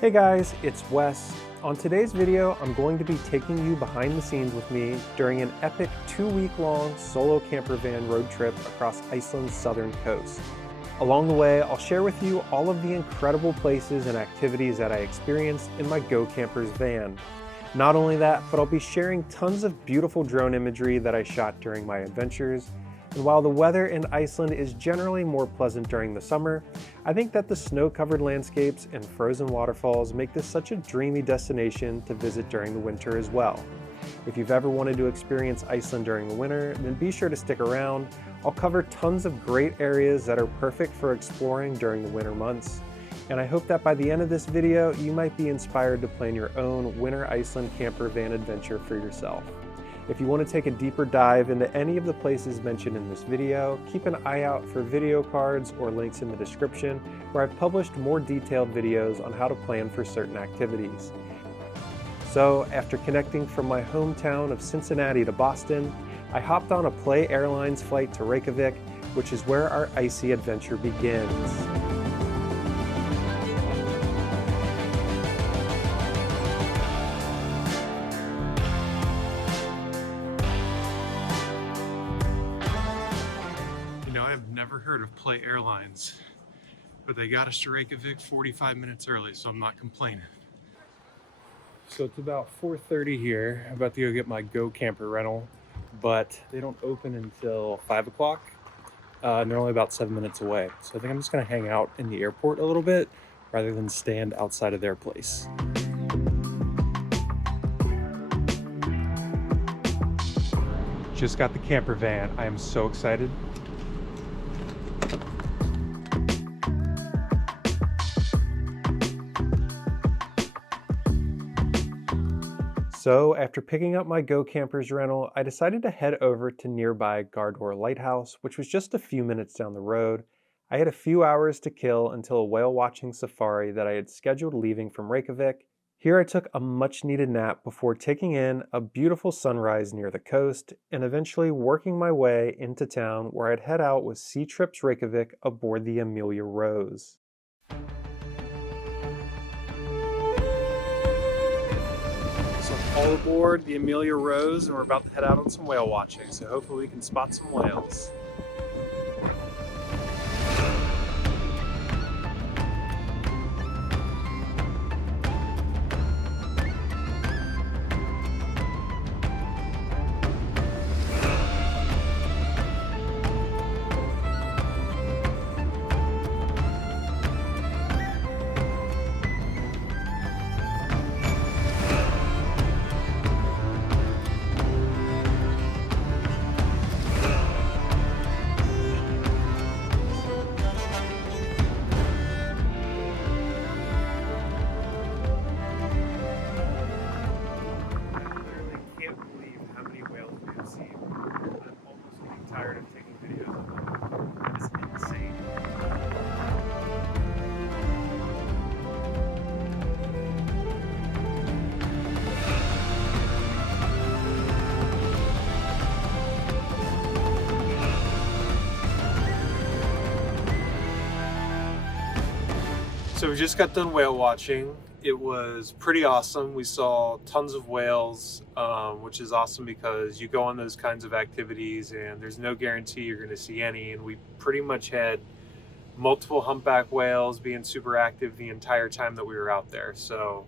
Hey guys, it's Wes. On today's video, I'm going to be taking you behind the scenes with me during an epic 2-week-long solo camper van road trip across Iceland's southern coast. Along the way, I'll share with you all of the incredible places and activities that I experienced in my Go Campers van. Not only that, but I'll be sharing tons of beautiful drone imagery that I shot during my adventures. And while the weather in Iceland is generally more pleasant during the summer, I think that the snow-covered landscapes and frozen waterfalls make this such a dreamy destination to visit during the winter as well. If you've ever wanted to experience Iceland during the winter, then be sure to stick around. I'll cover tons of great areas that are perfect for exploring during the winter months. And I hope that by the end of this video, you might be inspired to plan your own Winter Iceland camper van adventure for yourself. If you want to take a deeper dive into any of the places mentioned in this video, keep an eye out for video cards or links in the description where I've published more detailed videos on how to plan for certain activities. So after connecting from my hometown of Cincinnati to Boston, I hopped on a Play Airlines flight to Reykjavik, which is where our icy adventure begins. I've never heard of Play Airlines, but they got us to Reykjavik 45 minutes early, so I'm not complaining. So it's about 4:30 here. I'm about to go get my Go Camper rental, but they don't open until 5 o'clock. And they're only about 7 minutes away. So I think I'm just gonna hang out in the airport a little bit rather than stand outside of their place. Just got the camper van. I am so excited. So after picking up my Go Campers rental, I decided to head over to nearby Gardor Lighthouse, which was just a few minutes down the road. I had a few hours to kill until a whale watching safari that I had scheduled leaving from Reykjavik. Here I took a much needed nap before taking in a beautiful sunrise near the coast and eventually working my way into town where I'd head out with Sea Trips Reykjavik aboard the Amelia Rose. All aboard the Amelia Rose, and we're about to head out on some whale watching, so hopefully we can spot some whales. Tired of taking videos of them. It's insane. So we just got done whale watching. It was pretty awesome. We saw tons of whales, which is awesome because you go on those kinds of activities and there's no guarantee you're going to see any. And we pretty much had multiple humpback whales being super active the entire time that we were out there. So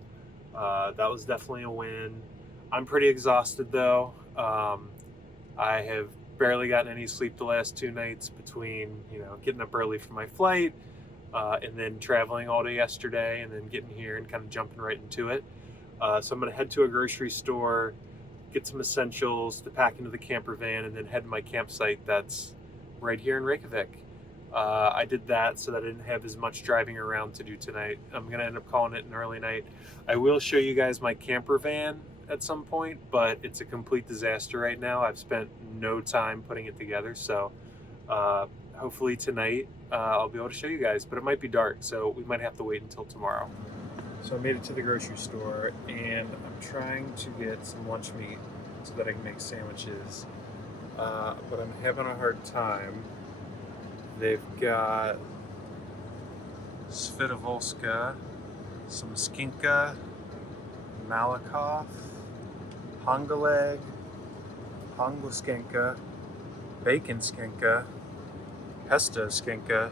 that was definitely a win. I'm pretty exhausted though. I have barely gotten any sleep the last 2 nights between, getting up early for my flight, and then traveling all day yesterday and then getting here and kind of jumping right into it. So I'm going to head to a grocery store, get some essentials to pack into the camper van, and then head to my campsite that's right here in Reykjavik. I did that so that I didn't have as much driving around to do tonight. I'm going to end up calling it an early night. I will show you guys my camper van at some point, but it's a complete disaster right now. I've spent no time putting it together, so hopefully tonight I'll be able to show you guys, but it might be dark, so we might have to wait until tomorrow. So I made it to the grocery store and I'm trying to get some lunch meat so that I can make sandwiches, but I'm having a hard time. They've got Svetovolska some skinka, malakoff, hongaleg, honglaskinka, bacon skinka, pesto skinka,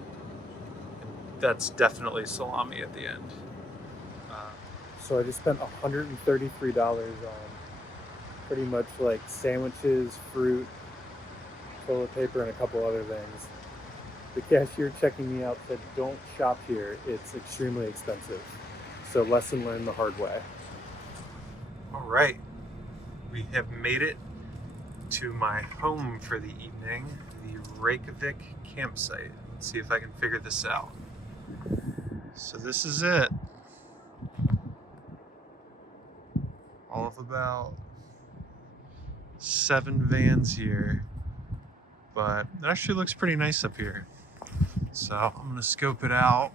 and that's definitely salami at the end. So I just spent $133 on pretty much like sandwiches, fruit, toilet paper, and a couple other things. The cashier checking me out said, "Don't shop here, it's extremely expensive." So lesson learned the hard way. All right, we have made it to my home for the evening, the Reykjavik campsite. Let's see if I can figure this out. So this is it. All of about 7 vans here, but it actually looks pretty nice up here. So I'm gonna scope it out,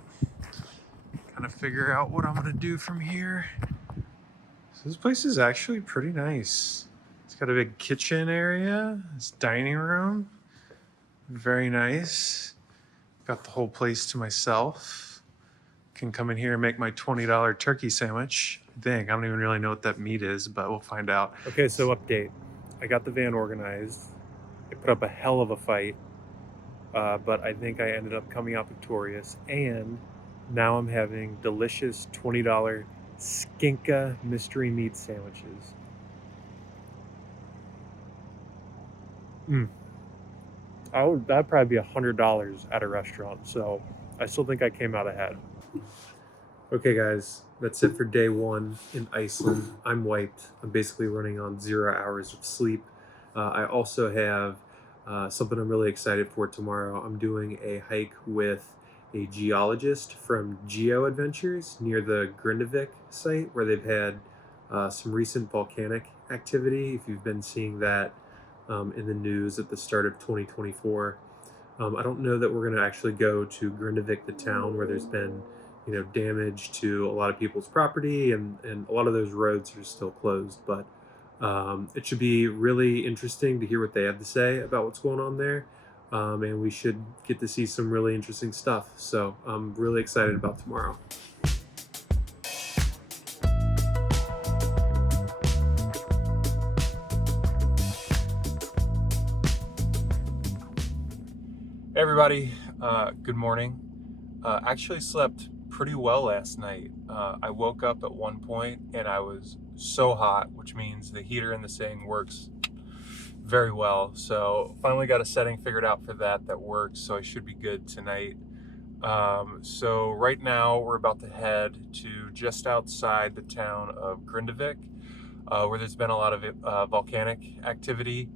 kind of figure out what I'm gonna do from here. So this place is actually pretty nice. It's got a big kitchen area, it's dining room, very nice. Got the whole place to myself. Can come in here and make my $20 turkey sandwich. I think, I don't even really know what that meat is, but we'll find out. Okay, so update. I got the van organized. I put up a hell of a fight. But I think I ended up coming out victorious, and now I'm having delicious $20 skinka mystery meat sandwiches. That'd probably be $100 at a restaurant, so I still think I came out ahead. Okay guys, that's it for day 1 in Iceland. I'm wiped. I'm basically running on 0 hours of sleep. I also have something I'm really excited for tomorrow. I'm doing a hike with a geologist from Geo Adventures near the Grindavik site, where they've had some recent volcanic activity. If you've been seeing that in the news at the start of 2024. I don't know that we're going to actually go to Grindavik, the town, where there's been damage to a lot of people's property, and a lot of those roads are still closed, but it should be really interesting to hear what they have to say about what's going on there, and we should get to see some really interesting stuff. So I'm really excited about tomorrow. Hey everybody, good morning. Actually slept pretty well last night. I woke up at one point and I was so hot, which means the heater in this thing works very well. So finally got a setting figured out for that works, so I should be good tonight. So right now we're about to head to just outside the town of Grindavik, where there's been a lot of volcanic activity.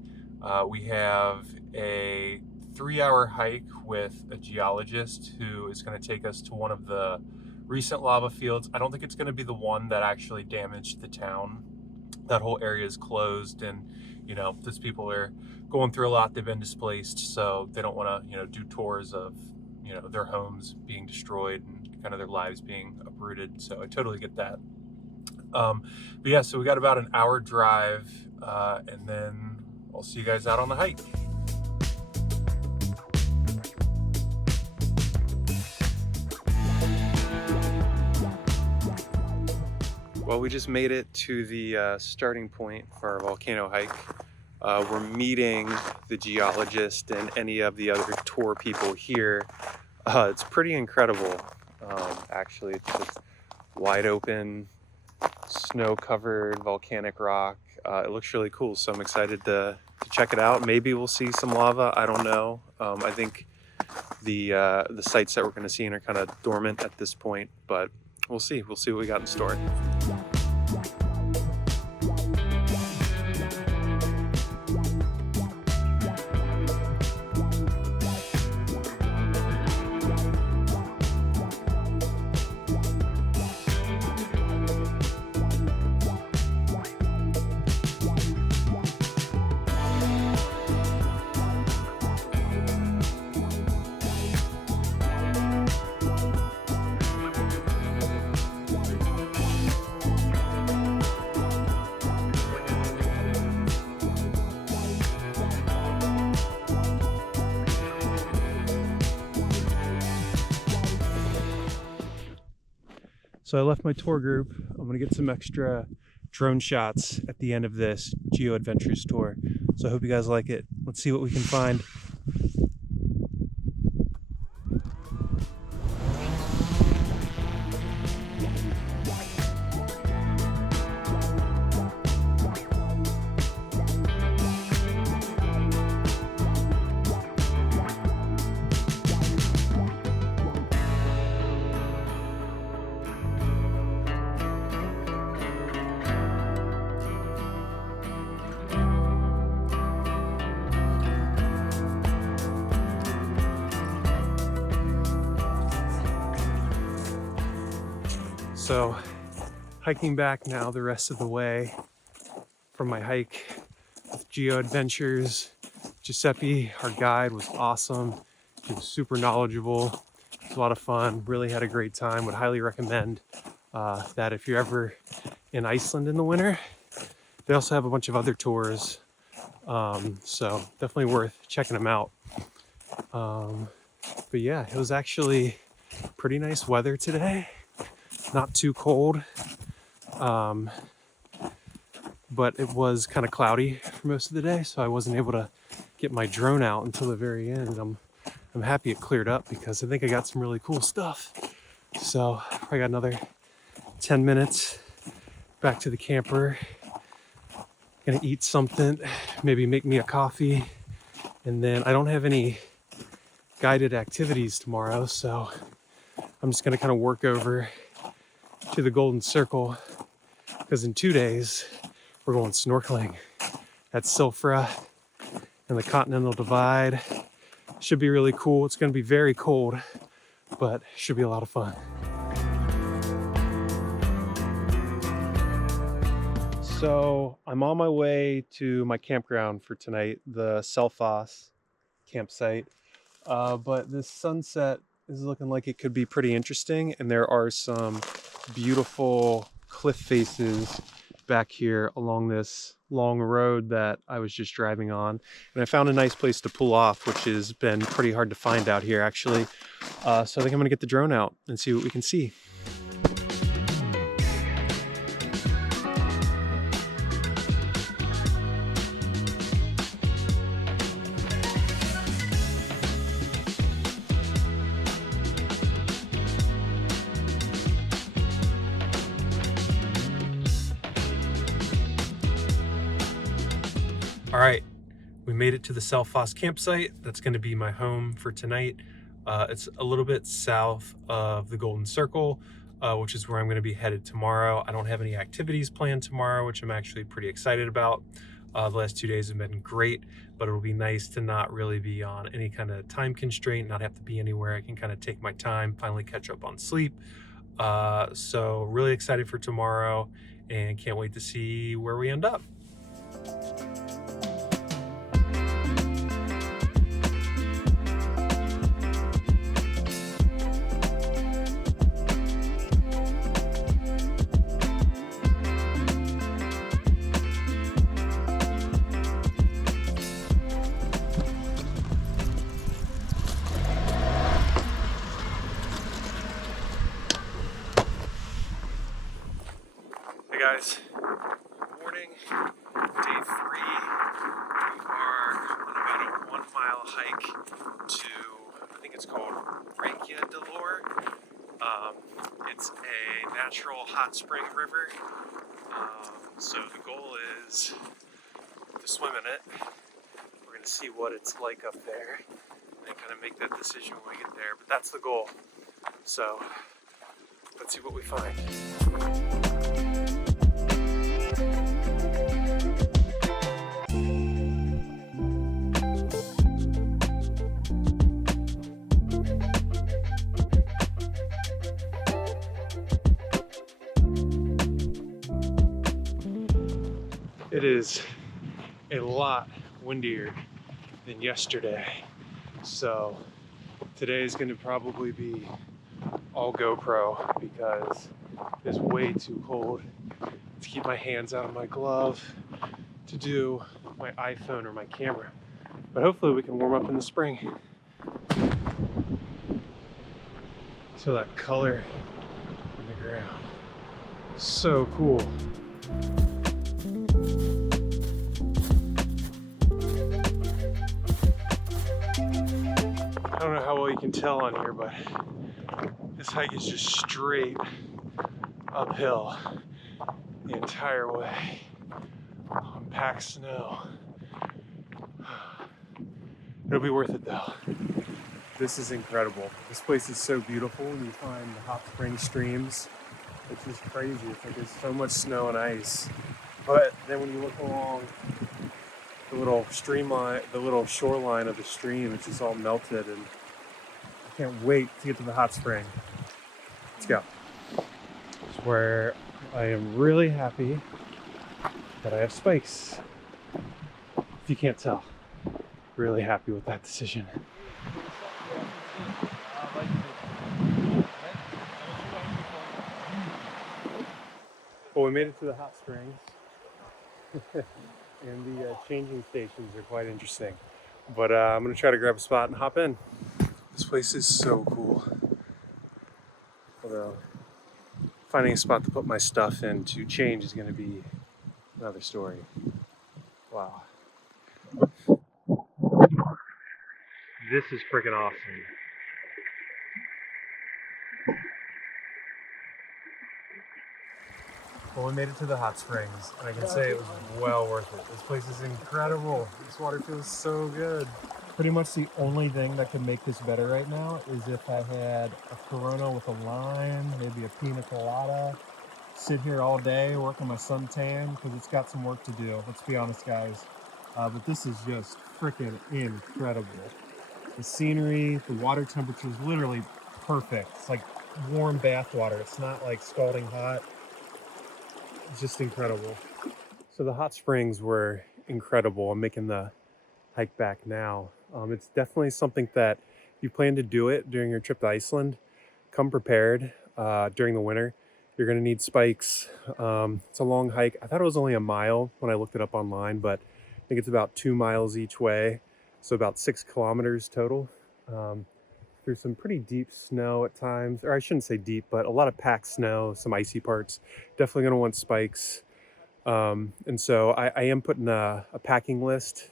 We have a 3-hour hike with a geologist who is going to take us to one of the recent lava fields. I don't think it's going to be the one that actually damaged the town. That whole area is closed, and those people are going through a lot. They've been displaced, so they don't want to do tours of their homes being destroyed and kind of their lives being uprooted. So I totally get that. But yeah, so we got about an hour drive, and then I'll see you guys out on the hike. Well, we just made it to the starting point for our volcano hike. We're meeting the geologist and any of the other tour people here. It's pretty incredible, actually. It's just wide open, snow-covered volcanic rock. It looks really cool, so I'm excited to check it out. Maybe we'll see some lava, I don't know. I think the sites that we're going to see are kind of dormant at this point, but we'll see. We'll see what we got in store. So I left my tour group. I'm gonna get some extra drone shots at the end of this Geo Adventures tour. So I hope you guys like it. Let's see what we can find. So hiking back now the rest of the way from my hike with Geo Adventures. Giuseppe, our guide, was awesome. He was super knowledgeable. It was a lot of fun. Really had a great time. Would highly recommend that if you're ever in Iceland in the winter. They also have a bunch of other tours. So definitely worth checking them out. But yeah, it was actually pretty nice weather today. Not too cold, but it was kind of cloudy for most of the day, so I wasn't able to get my drone out until the very end. I'm happy it cleared up because I think I got some really cool stuff. So I got another 10 minutes back to the camper. Gonna eat something, maybe make me a coffee, and then I don't have any guided activities tomorrow, so I'm just gonna kind of work over to the Golden Circle because in 2 days we're going snorkeling at Silfra and the Continental Divide. Should be really cool. It's going to be very cold, but should be a lot of fun. So I'm on my way to my campground for tonight, the Selfoss campsite, but this sunset is looking like it could be pretty interesting, and there are some beautiful cliff faces back here along this long road that I was just driving on, and I found a nice place to pull off, which has been pretty hard to find out here actually. So I think I'm gonna get the drone out and see what we can see. All right, we made it to the Selfoss campsite. That's going to be my home for tonight. It's a little bit south of the Golden Circle, which is where I'm going to be headed tomorrow. I don't have any activities planned tomorrow, which I'm actually pretty excited about. The last 2 days have been great, but it'll be nice to not really be on any kind of time constraint, not have to be anywhere. I can kind of take my time, finally catch up on sleep. So really excited for tomorrow and can't wait to see where we end up. Hey guys, good morning, day 3. We are on about a 1 mile hike to, I think it's called Reykjavik. It's a natural hot spring river, so the goal is to swim in it. We're going to see what it's like up there and kind of make that decision when we get there, but that's the goal. So let's see what we find. It is a lot windier than yesterday, so today is going to probably be all GoPro because it's way too cold to keep my hands out of my glove to do my iPhone or my camera. But hopefully we can warm up in the spring. So that color in the ground. So cool. I don't know how well you can tell on here, but this hike is just straight uphill the entire way on packed snow. It'll be worth it though. This is incredible. This place is so beautiful, and you find the hot spring streams. It's just crazy. It's like there's so much snow and ice. But then when you look along the little streamline, the little shoreline of the stream, it's just all melted, and I can't wait to get to the hot spring. Let's go. It's where I am really happy that I have spikes. If you can't tell, really happy with that decision. Well, we made it to the hot springs. And the changing stations are quite interesting. But I'm gonna try to grab a spot and hop in. This place is so cool. Although finding a spot to put my stuff in to change is gonna be another story. Wow. This is freaking awesome. Well, we made it to the hot springs, and I can say it was well worth it. This place is incredible. This water feels so good. Pretty much the only thing that could make this better right now is if I had a Corona with a lime, maybe a pina colada, sit here all day, work on my suntan, because it's got some work to do. Let's be honest, guys. But this is just freaking incredible. The scenery, the water temperature is literally perfect. It's like warm bath water. It's not like scalding hot. It's just incredible. So the hot springs were incredible. I'm making the hike back now. It's definitely something that if you plan to do it during your trip to Iceland, come prepared during the winter. You're gonna need spikes. It's a long hike. I thought it was only a mile when I looked it up online, but I think it's about 2 miles each way. So about 6 kilometers total. Through some pretty deep snow at times, or I shouldn't say deep, but a lot of packed snow, some icy parts. Definitely gonna want spikes. And so I am putting a packing list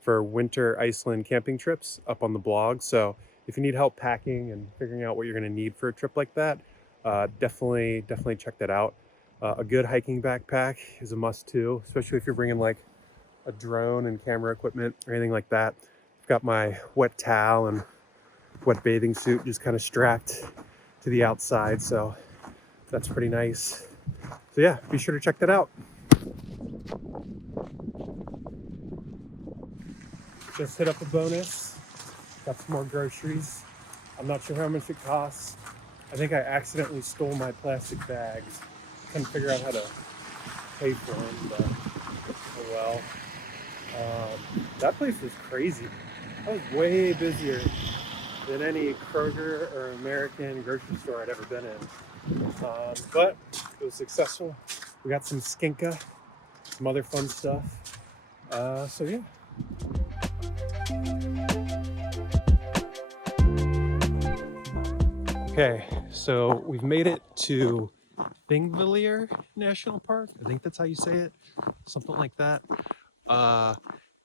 for Winter Iceland camping trips up on the blog. So if you need help packing and figuring out what you're gonna need for a trip like that, definitely check that out. A good hiking backpack is a must too, especially if you're bringing like a drone and camera equipment or anything like that. I've got my wet towel and wet bathing suit just kind of strapped to the outside, so that's pretty nice. So yeah, be sure to check that out. Just hit up a bonus, got some more groceries. I'm not sure how much it costs. I think I accidentally stole my plastic bags. Couldn't figure out how to pay for them, but oh well. That place was crazy. That was way busier than any Kroger or American grocery store I'd ever been in. But it was successful. We got some skinka, some other fun stuff. So yeah. Okay, so we've made it to Thingvellir National Park. I think that's how you say it, something like that.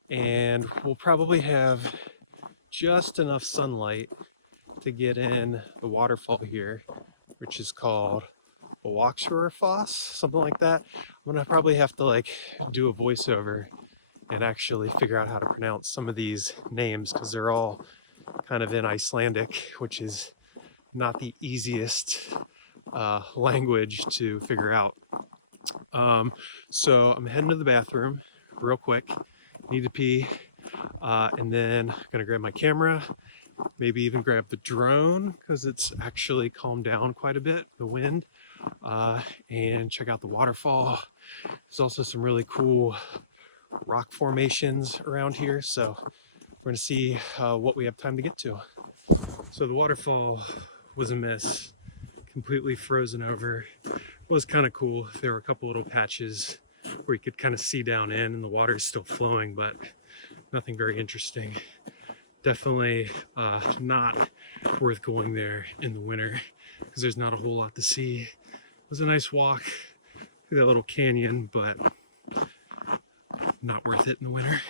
And we'll probably have just enough sunlight to get in the waterfall here, which is called Foss, something like that. I'm gonna probably have to like do a voiceover and actually figure out how to pronounce some of these names because they're all kind of in Icelandic, which is not the easiest language to figure out. So I'm heading to the bathroom real quick, need to pee, and then I'm gonna grab my camera, maybe even grab the drone because it's actually calmed down quite a bit, the wind, and check out the waterfall. There's also some really cool rock formations around here, so we're gonna see what we have time to get to. So the waterfall was a miss, completely frozen over. It was kind of cool. There were a couple little patches where you could kind of see down in and the water is still flowing, but nothing very interesting. Definitely not worth going there in the winter because there's not a whole lot to see. was a nice walk through that little canyon, but not worth it in the winter.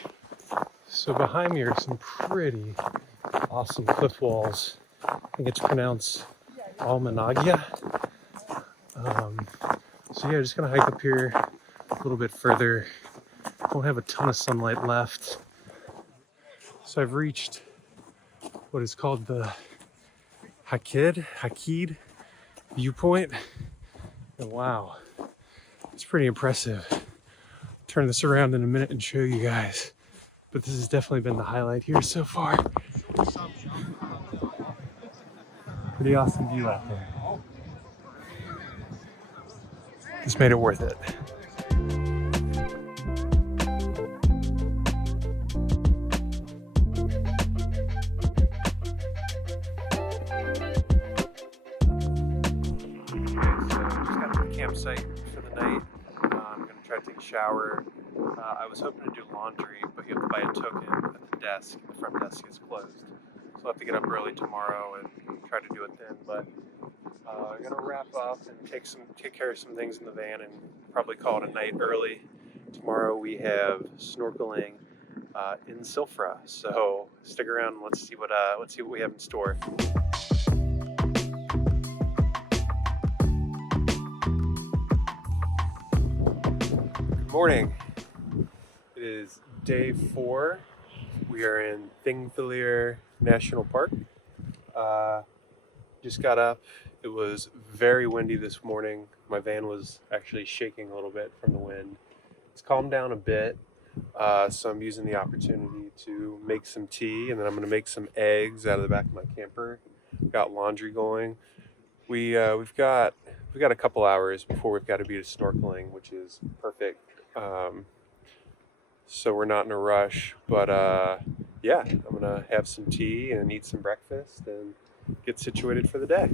So behind me are some pretty awesome cliff walls. I think it's pronounced Almanagia. So yeah, just gonna hike up here a little bit further. Don't have a ton of sunlight left. So I've reached what is called the Hakid viewpoint. And wow, it's pretty impressive. Turn this around in a minute and show you guys. But this has definitely been the highlight here so far. Pretty awesome view out there. This made it worth it. Campsite for the night. I'm going to try to take a shower. I was hoping to do laundry, but you have to buy a token at the desk. The front desk is closed. So I'll have to get up early tomorrow and try to do it then. But I'm going to wrap up and take care of some things in the van and probably call it a night early. Tomorrow we have snorkeling in Silfra. So stick around and let's see what we have in store. Morning. It is day 4. We are in Thingvellir National Park. Just got up. It was very windy this morning. My van was actually shaking a little bit from the wind. It's calmed down a bit, so I'm using the opportunity to make some tea, and then I'm going to make some eggs out of the back of my camper. Got laundry going. We've got a couple hours before we've got to be to snorkeling, which is perfect. So we're not in a rush, but yeah, I'm gonna have some tea and eat some breakfast and get situated for the day.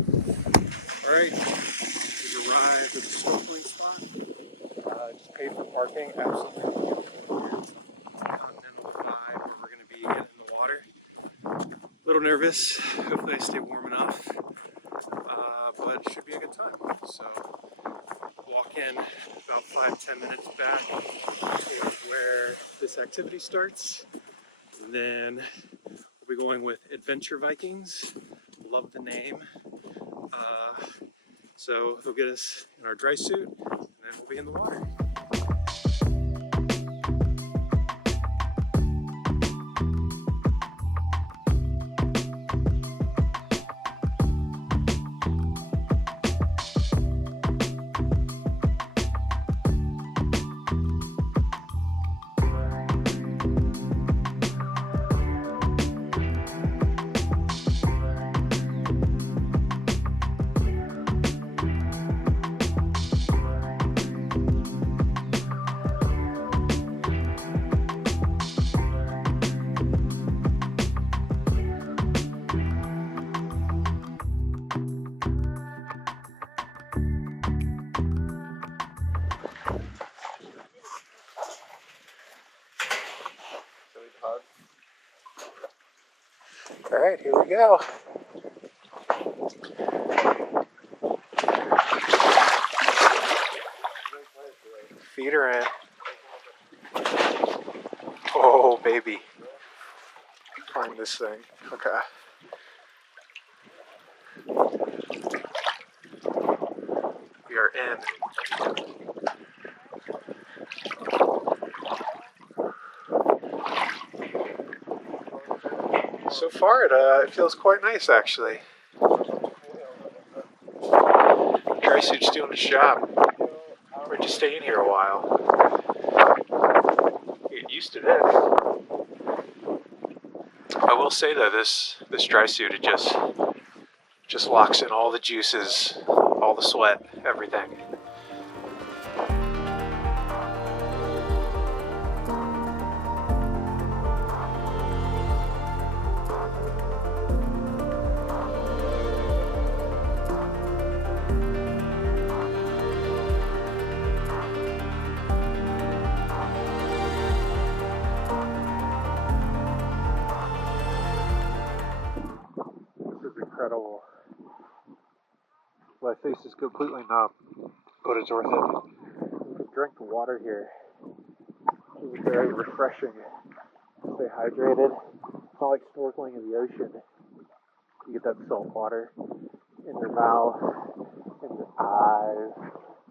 All right, we've arrived at the snorkeling spot. Just paid for parking. Absolutely beautiful. Continental vibe where we're gonna be getting in the water. A little nervous. Hopefully I stay warm enough, but it should be a good time. So walk in about 5-10 minutes back is where this activity starts. And then we'll be going with Adventure Vikings. Love the name. So they'll get us in our dry suit and then we'll be in the water. All right, here we go. Feet are in. Oh, baby. Climb this thing. Okay. We are in. So far, it feels quite nice, actually. Dry suit's doing its job. We're just staying here a while. Get used to this. I will say though, this dry suit, it just locks in all the juices, all the sweat, everything. Incredible. My face is completely numb. but it's worth it. You can drink the water here. It's very refreshing. Stay hydrated. It's not like snorkeling in the ocean. You get that salt water in your mouth, in your eyes.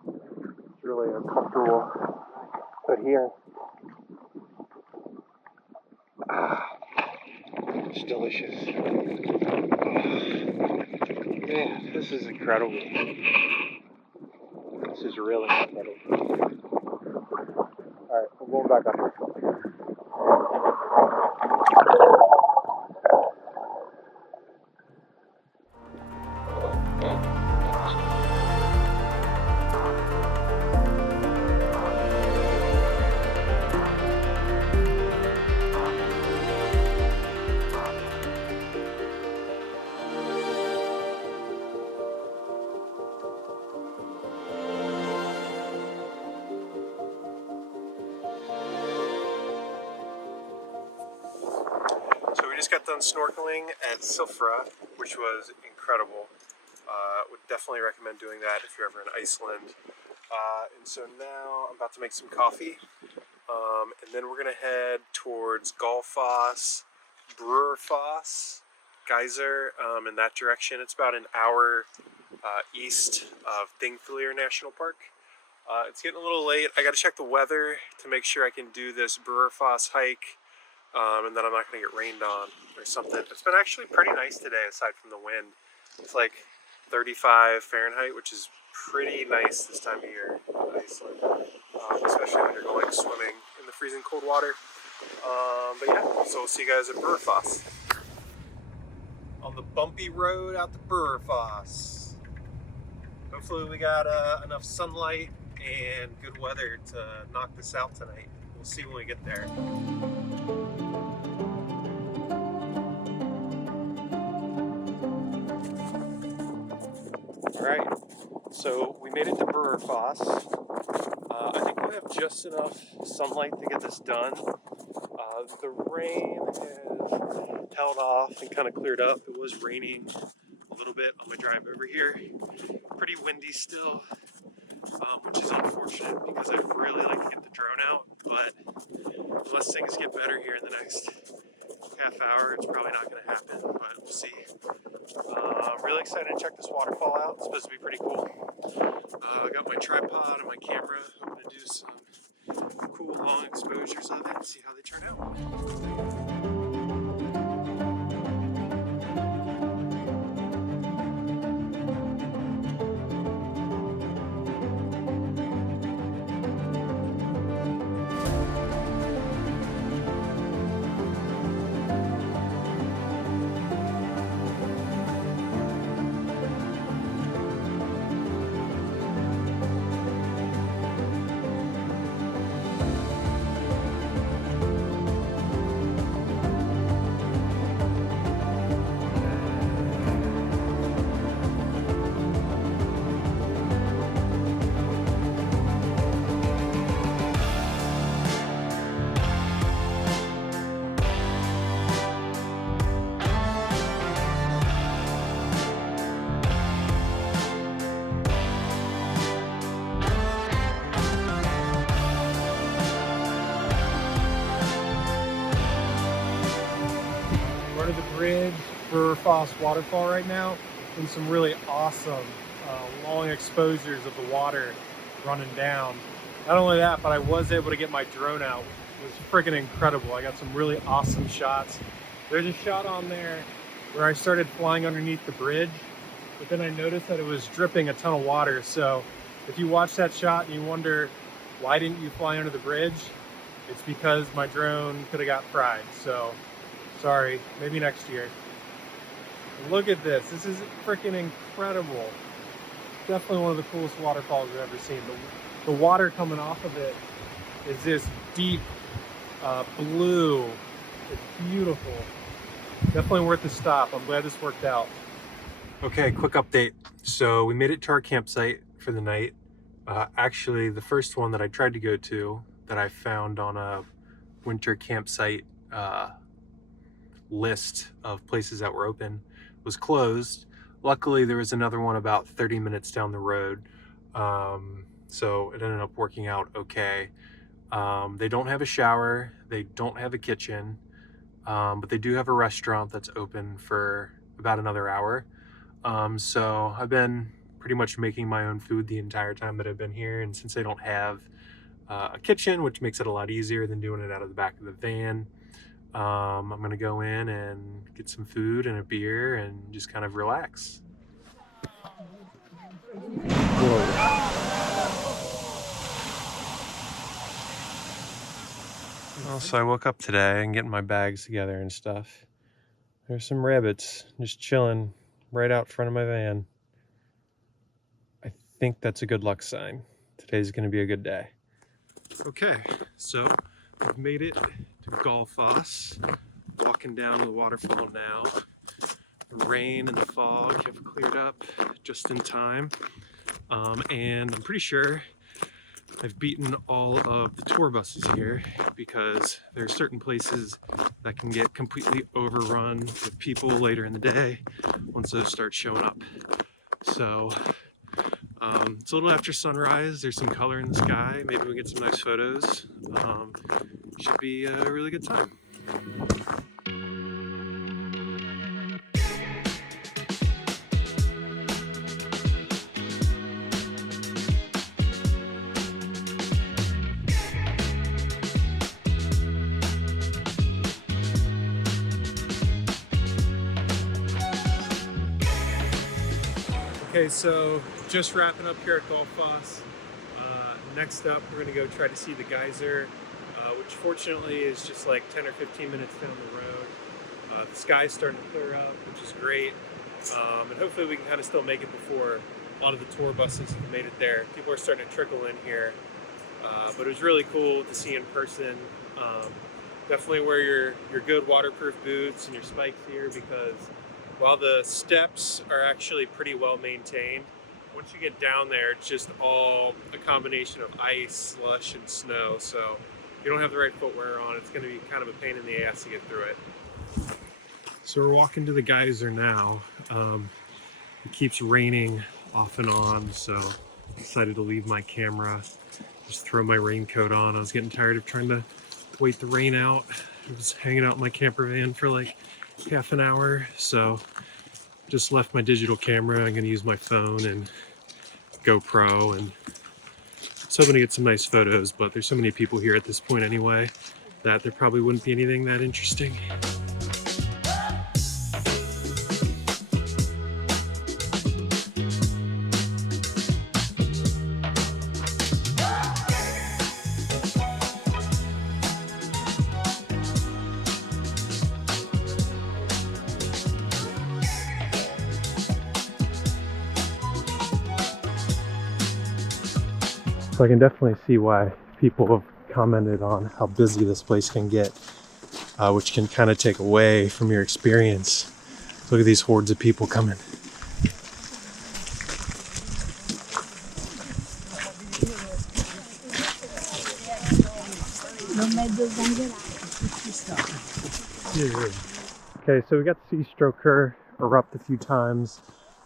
It's really uncomfortable. But here, it's delicious. Man, this is incredible. This is really incredible. Alright, I'm going back up here. So we just got done snorkeling at Silfra, which was incredible. Would definitely recommend doing that if you're ever in Iceland. And so now I'm about to make some coffee, and then we're gonna head towards Gullfoss, Brewerfoss, Geyser, in that direction. It's about an hour east of Thingvellir National Park. It's getting a little late. I gotta check the weather to make sure I can do this Brewerfoss hike. And then I'm not going to get rained on or something. It's been actually pretty nice today aside from the wind. It's like 35 Fahrenheit, which is pretty nice this time of year in Iceland, especially when you're going swimming in the freezing cold water. But yeah, so we'll see you guys at Brewerfoss. On the bumpy road out to Brewerfoss. Hopefully we got enough sunlight and good weather to knock this out tonight. We'll see when we get there. Alright, so we made it to Brewerfoss. I think we have just enough sunlight to get this done. The rain has held off and kind of cleared up. It was raining a little bit on my drive over here. Pretty windy still, which is unfortunate because I'd really like to get the drone out, but unless things get better here in the next half hour, it's probably not going to happen, but we'll see. I'm really excited to check this waterfall out. It's supposed to be pretty cool. I got my tripod and my camera. I'm going to do some cool long exposures of it and see how they turn out. Under the bridge for Foss Waterfall right now, and some really awesome long exposures of the water running down. Not only that, but I was able to get my drone out. It was freaking incredible. I got some really awesome shots. There's a shot on there where I started flying underneath the bridge, but then I noticed that it was dripping a ton of water. So if you watch that shot and you wonder, why didn't you fly under the bridge? It's because my drone could have got fried. So sorry, maybe next year. Look at this. This is freaking incredible. Definitely one of the coolest waterfalls I've ever seen. The water coming off of it is this deep blue. It's beautiful. Definitely worth the stop. I'm glad this worked out. Okay, quick update. So we made it to our campsite for the night. Actually, the first one that I tried to go to that I found on a winter campsite list of places that were open was closed. Luckily, there was another one about 30 minutes down the road. So it ended up working out okay. They don't have a shower, they don't have a kitchen, but they do have a restaurant that's open for about another hour. So I've been pretty much making my own food the entire time that I've been here, and since they don't have a kitchen, which makes it a lot easier than doing it out of the back of the van, I'm gonna go in and get some food and a beer and just kind of relax. Well, so I woke up today and getting my bags together and stuff. There's some rabbits just chilling right out front of my van. I think that's a good luck sign. Today's gonna be a good day. Okay, so I've made it to Gullfoss. Walking down the waterfall now. The rain and the fog have cleared up just in time. And I'm pretty sure I've beaten all of the tour buses here because there are certain places that can get completely overrun with people later in the day once those start showing up. So it's a little after sunrise, there's some color in the sky, maybe we get some nice photos. Should be a really good time. Okay, so just wrapping up here at Gullfoss. Next up, we're gonna go try to see the geyser, which fortunately is just like 10 or 15 minutes down the road. The sky's starting to clear up, which is great. And hopefully we can kind of still make it before a lot of the tour buses have made it there. People are starting to trickle in here. But it was really cool to see in person. Definitely wear your good waterproof boots and your spikes here because while the steps are actually pretty well maintained, once you get down there, it's just all a combination of ice, slush, and snow. So if you don't have the right footwear on, it's going to be kind of a pain in the ass to get through it. So we're walking to the geyser now. It keeps raining off and on, so I decided to leave my camera, just throw my raincoat on. I was getting tired of trying to wait the rain out. I was hanging out in my camper van for like half an hour, so just left my digital camera. I'm going to use my phone and GoPro, and so I'm going to get some nice photos, but there's so many people here at this point anyway that there probably wouldn't be anything that interesting. So I can definitely see why people have commented on how busy this place can get, which can kind of take away from your experience. Look at these hordes of people coming. Okay, so we got to see Stroker erupt a few times.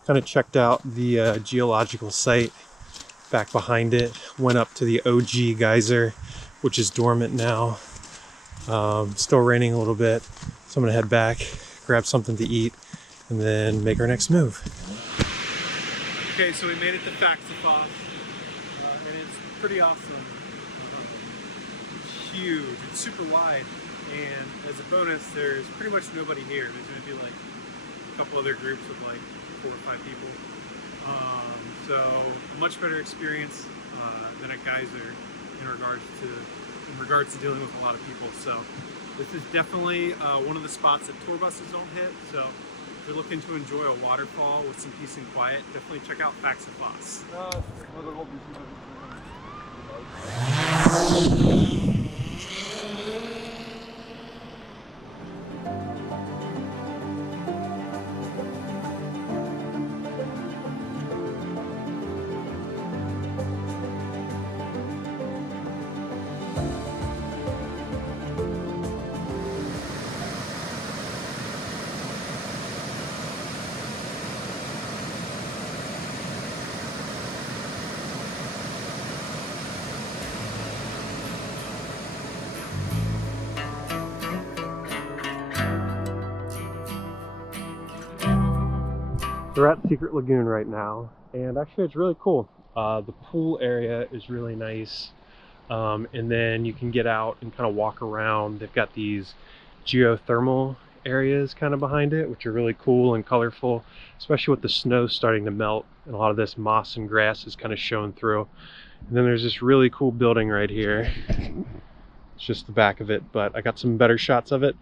Kind of checked out the geological site back behind it. Went up to the OG geyser, which is dormant now. Still raining a little bit, so I'm gonna head back, grab something to eat, and then make our next move. Okay, so we made it to Faxafoss, and it's pretty awesome. It's huge, it's super wide, and as a bonus, there's pretty much nobody here. There's gonna be like a couple other groups of like 4 or 5 people. So much better experience than at Geyser in regards to dealing with a lot of people. So this is definitely one of the spots that tour buses don't hit. So if you're looking to enjoy a waterfall with some peace and quiet, definitely check out Faxafoss. We're at Secret Lagoon right now, and actually it's really cool. The pool area is really nice, and then you can get out and kind of walk around. They've got these geothermal areas kind of behind it, which are really cool and colorful, especially with the snow starting to melt, and a lot of this moss and grass is kind of showing through. And then there's this really cool building right here. It's just the back of it, but I got some better shots of it.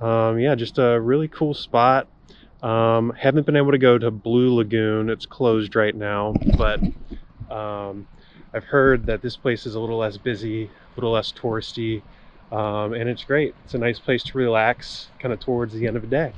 Yeah, just a really cool spot. Haven't been able to go to Blue Lagoon. It's closed right now, but I've heard that this place is a little less busy, a little less touristy, and it's great. It's a nice place to relax kind of towards the end of the day.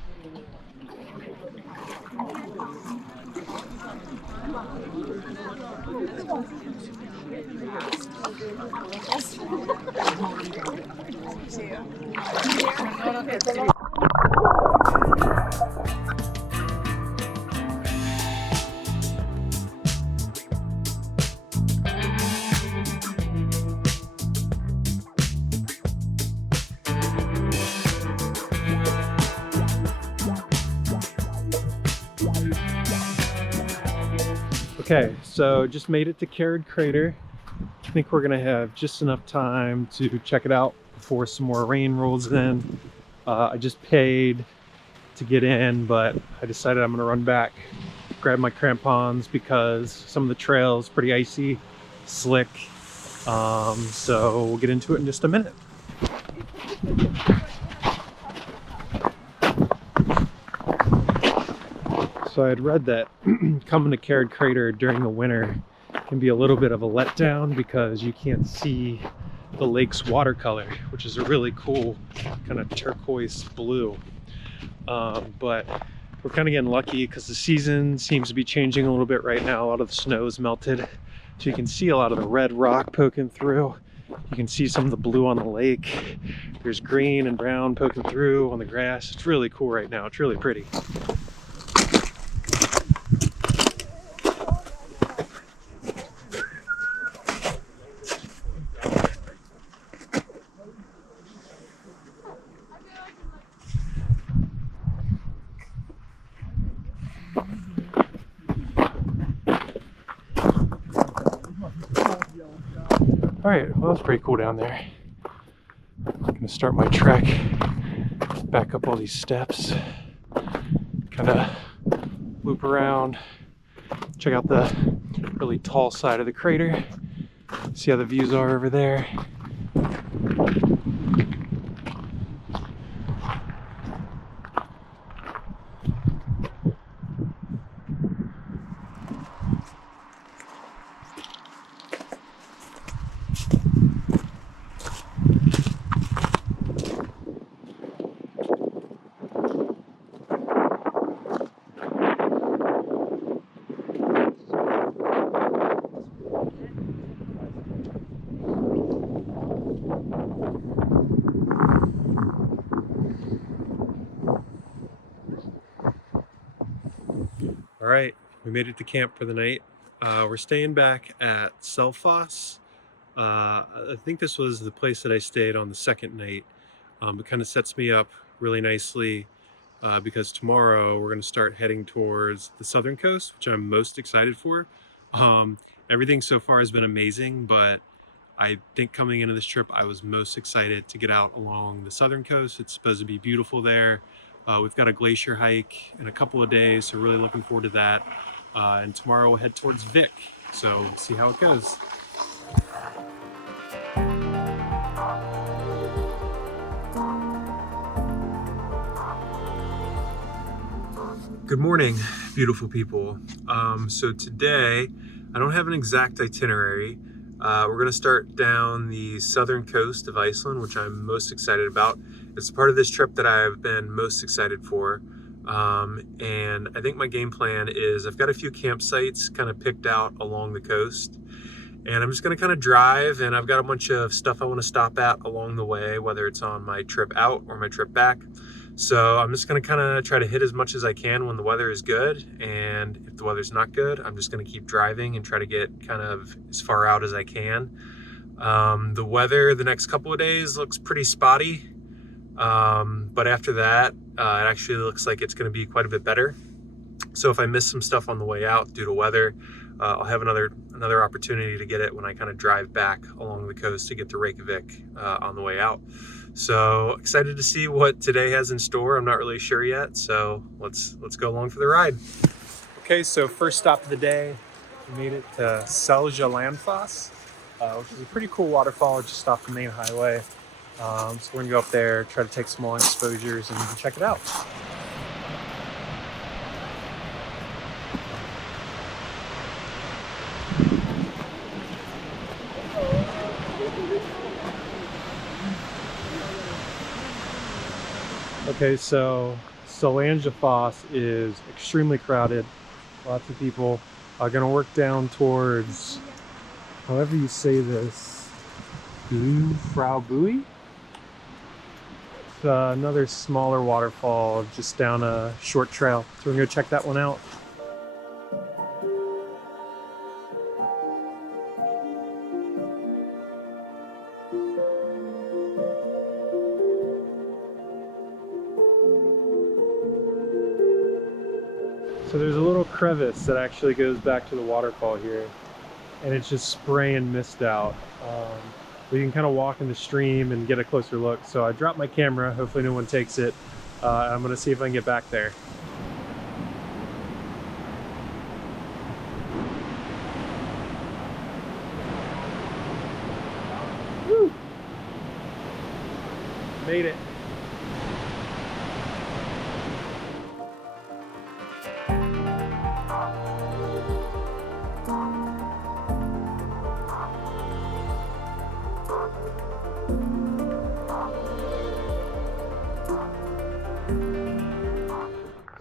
Okay, so just made it to Carrad Crater. I think we're gonna have just enough time to check it out before some more rain rolls in. I just paid to get in, but I decided I'm gonna run back, grab my crampons because some of the trails pretty icy, slick. So we'll get into it in just a minute. So I had read that coming to Carrad Crater during the winter can be a little bit of a letdown because you can't see the lake's watercolor, which is a really cool kind of turquoise blue. But we're kind of getting lucky because the season seems to be changing a little bit right now. A lot of the snow is melted, so you can see a lot of the red rock poking through. You can see some of the blue on the lake. There's green and brown poking through on the grass. It's really cool right now. It's really pretty. All right, well, that's pretty cool down there. I'm gonna start my trek, back up all these steps, kind of loop around, check out the really tall side of the crater, see how the views are over there. All right, we made it to camp for the night. We're staying back at Selfoss. I think this was the place that I stayed on the second night. It kind of sets me up really nicely because tomorrow we're going to start heading towards the southern coast, which I'm most excited for. Everything so far has been amazing, but I think coming into this trip, I was most excited to get out along the southern coast. It's supposed to be beautiful there. We've got a glacier hike in a couple of days, so really looking forward to that. And tomorrow we'll head towards Vik, so see how it goes. Good morning, beautiful people. So today, I don't have an exact itinerary. We're gonna start down the southern coast of Iceland, which I'm most excited about. It's part of this trip that I've been most excited for. And I think my game plan is I've got a few campsites kind of picked out along the coast. And I'm just gonna kind of drive, and I've got a bunch of stuff I wanna stop at along the way, whether it's on my trip out or my trip back. So I'm just gonna kind of try to hit as much as I can when the weather is good. And if the weather's not good, I'm just gonna keep driving and try to get kind of as far out as I can. The weather the next couple of days looks pretty spotty. But after that, it actually looks like it's gonna be quite a bit better. So if I miss some stuff on the way out due to weather, I'll have another opportunity to get it when I kind of drive back along the coast to get to Reykjavik on the way out. So excited to see what today has in store. I'm not really sure yet, so let's go along for the ride. Okay, so first stop of the day, we made it to Selja Landfoss, which is a pretty cool waterfall just off the main highway. So we're gonna go up there, try to take some long exposures and check it out. Okay, so Foss is extremely crowded. Lots of people are gonna work down towards, however you say this, Frau Bui. It's another smaller waterfall just down a short trail. So we're gonna go check that one out. So there's a little crevice that actually goes back to the waterfall here, and it's just spraying mist out. But you can kind of walk in the stream and get a closer look. So I dropped my camera, hopefully no one takes it. I'm gonna see if I can get back there. Woo! Made it.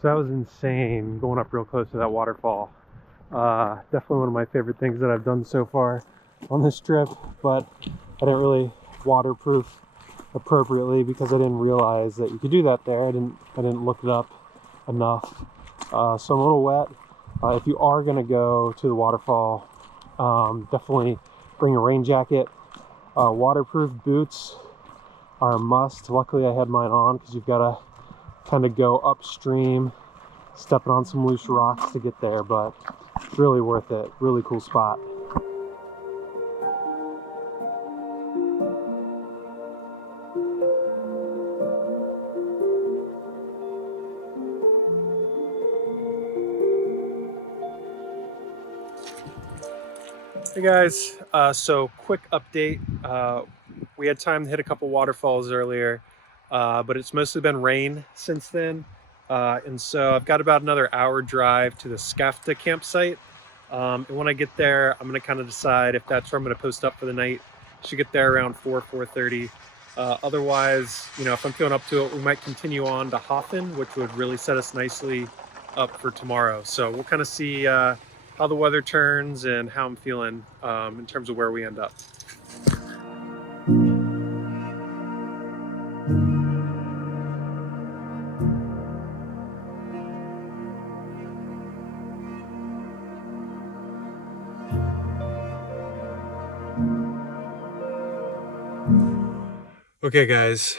So that was insane, going up real close to that waterfall. Definitely one of my favorite things that I've done so far on this trip, but I didn't really waterproof appropriately because I didn't realize that you could do that there. I didn't look it up enough. So I'm a little wet. If you are gonna go to the waterfall, definitely bring a rain jacket. Waterproof boots are a must. Luckily I had mine on because you've got to kind of go upstream, stepping on some loose rocks to get there, but really worth it. Really cool spot. Hey guys, so quick update. We had time to hit a couple waterfalls earlier, but it's mostly been rain since then. And so I've got about another hour drive to the Skafta campsite. And when I get there, I'm gonna kind of decide if that's where I'm gonna post up for the night. Should get there around 4:30. Otherwise, you know, if I'm feeling up to it, we might continue on to Hoffen, which would really set us nicely up for tomorrow. So we'll kind of see how the weather turns and how I'm feeling in terms of where we end up. Okay guys,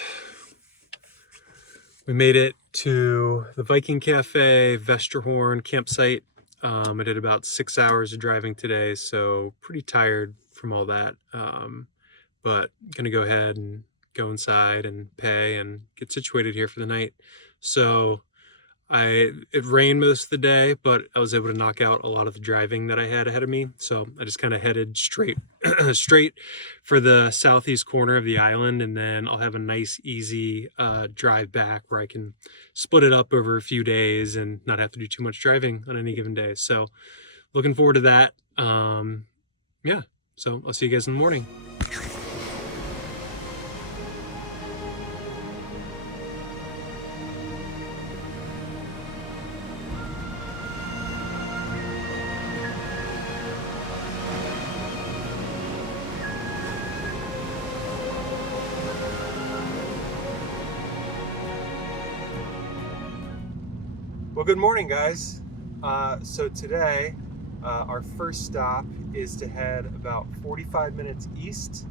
we made it to the Viking Cafe Vesterhorn campsite. I did about 6 hours of driving today, so pretty tired from all that. But gonna go ahead and go inside and pay and get situated here for the night. So it rained most of the day, but I was able to knock out a lot of the driving that I had ahead of me. So I just kind of headed straight for the southeast corner of the island, and then I'll have a nice easy drive back where I can split it up over a few days and not have to do too much driving on any given day. So looking forward to that. Yeah, so I'll see you guys in the morning. Well, good morning, guys. So today, our first stop is to head about 45 minutes east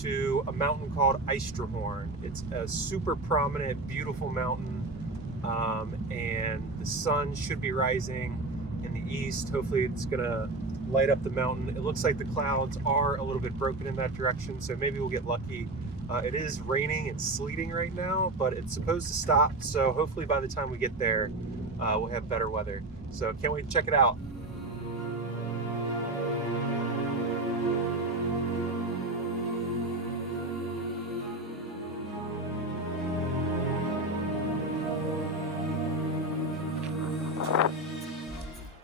to a mountain called Eystrahorn. It's a super prominent, beautiful mountain and the sun should be rising in the east. Hopefully it's gonna light up the mountain. It looks like the clouds are a little bit broken in that direction, so maybe we'll get lucky. It is raining and sleeting right now, but it's supposed to stop, so hopefully by the time we get there, we'll have better weather. So can't wait to check it out.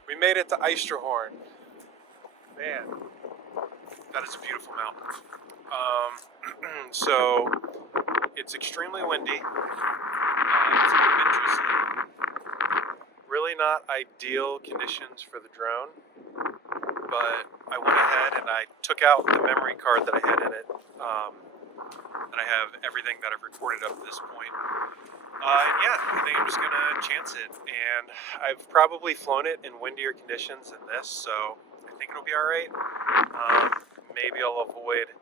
We made it to Eystrahorn. Man, that is a beautiful mountain. So it's extremely windy. It's a little bit drizzly. Really not ideal conditions for the drone, but I went ahead and I took out the memory card that I had in it. And I have everything that I've recorded up to this point. Yeah, I think I'm just gonna chance it. And I've probably flown it in windier conditions than this, so I think it'll be all right. Maybe I'll avoid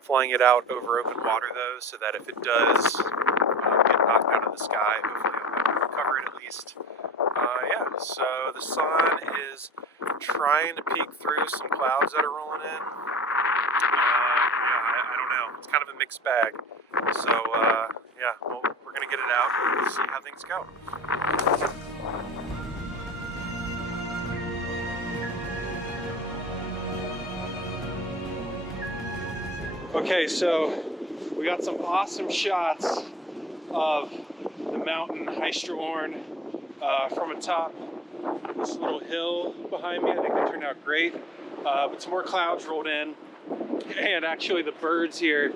flying it out over open water though, so that if it does get knocked out of the sky, hopefully I'll be able to recover it at least. Yeah, so the sun is trying to peek through some clouds that are rolling in. Yeah, I don't know. It's kind of a mixed bag. So yeah, well, we're gonna get it out and see how things go. Okay, so we got some awesome shots of the mountain Eystrahorn from atop this little hill behind me. I think they turned out great. But some more clouds rolled in, and actually the birds here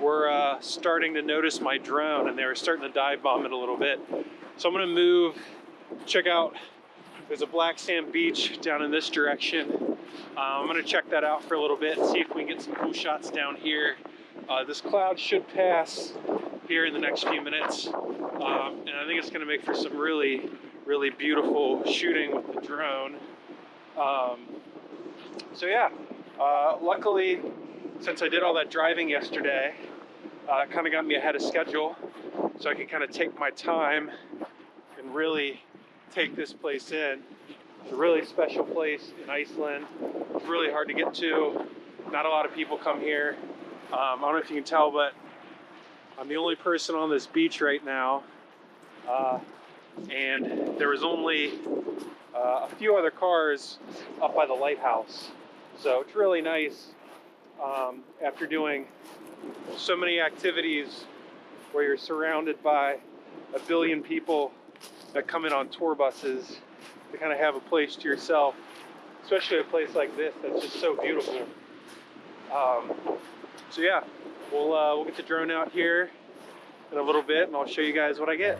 were starting to notice my drone, and they were starting to dive bomb it a little bit. So I'm gonna move, check out, there's a black sand beach down in this direction. I'm gonna check that out for a little bit and see if we can get some cool shots down here. This cloud should pass here in the next few minutes. And I think it's gonna make for some really, really beautiful shooting with the drone. So yeah, luckily, since I did all that driving yesterday, it kind of got me ahead of schedule, so I can kind of take my time and really take this place in. It's a really special place in Iceland. It's really hard to get to. Not a lot of people come here. I don't know if you can tell, but I'm the only person on this beach right now. And there was only a few other cars up by the lighthouse. So it's really nice after doing so many activities where you're surrounded by a billion people that come in on tour buses to kind of have a place to yourself, especially a place like this that's just so beautiful. So yeah, we'll get the drone out here in a little bit and I'll show you guys what I get.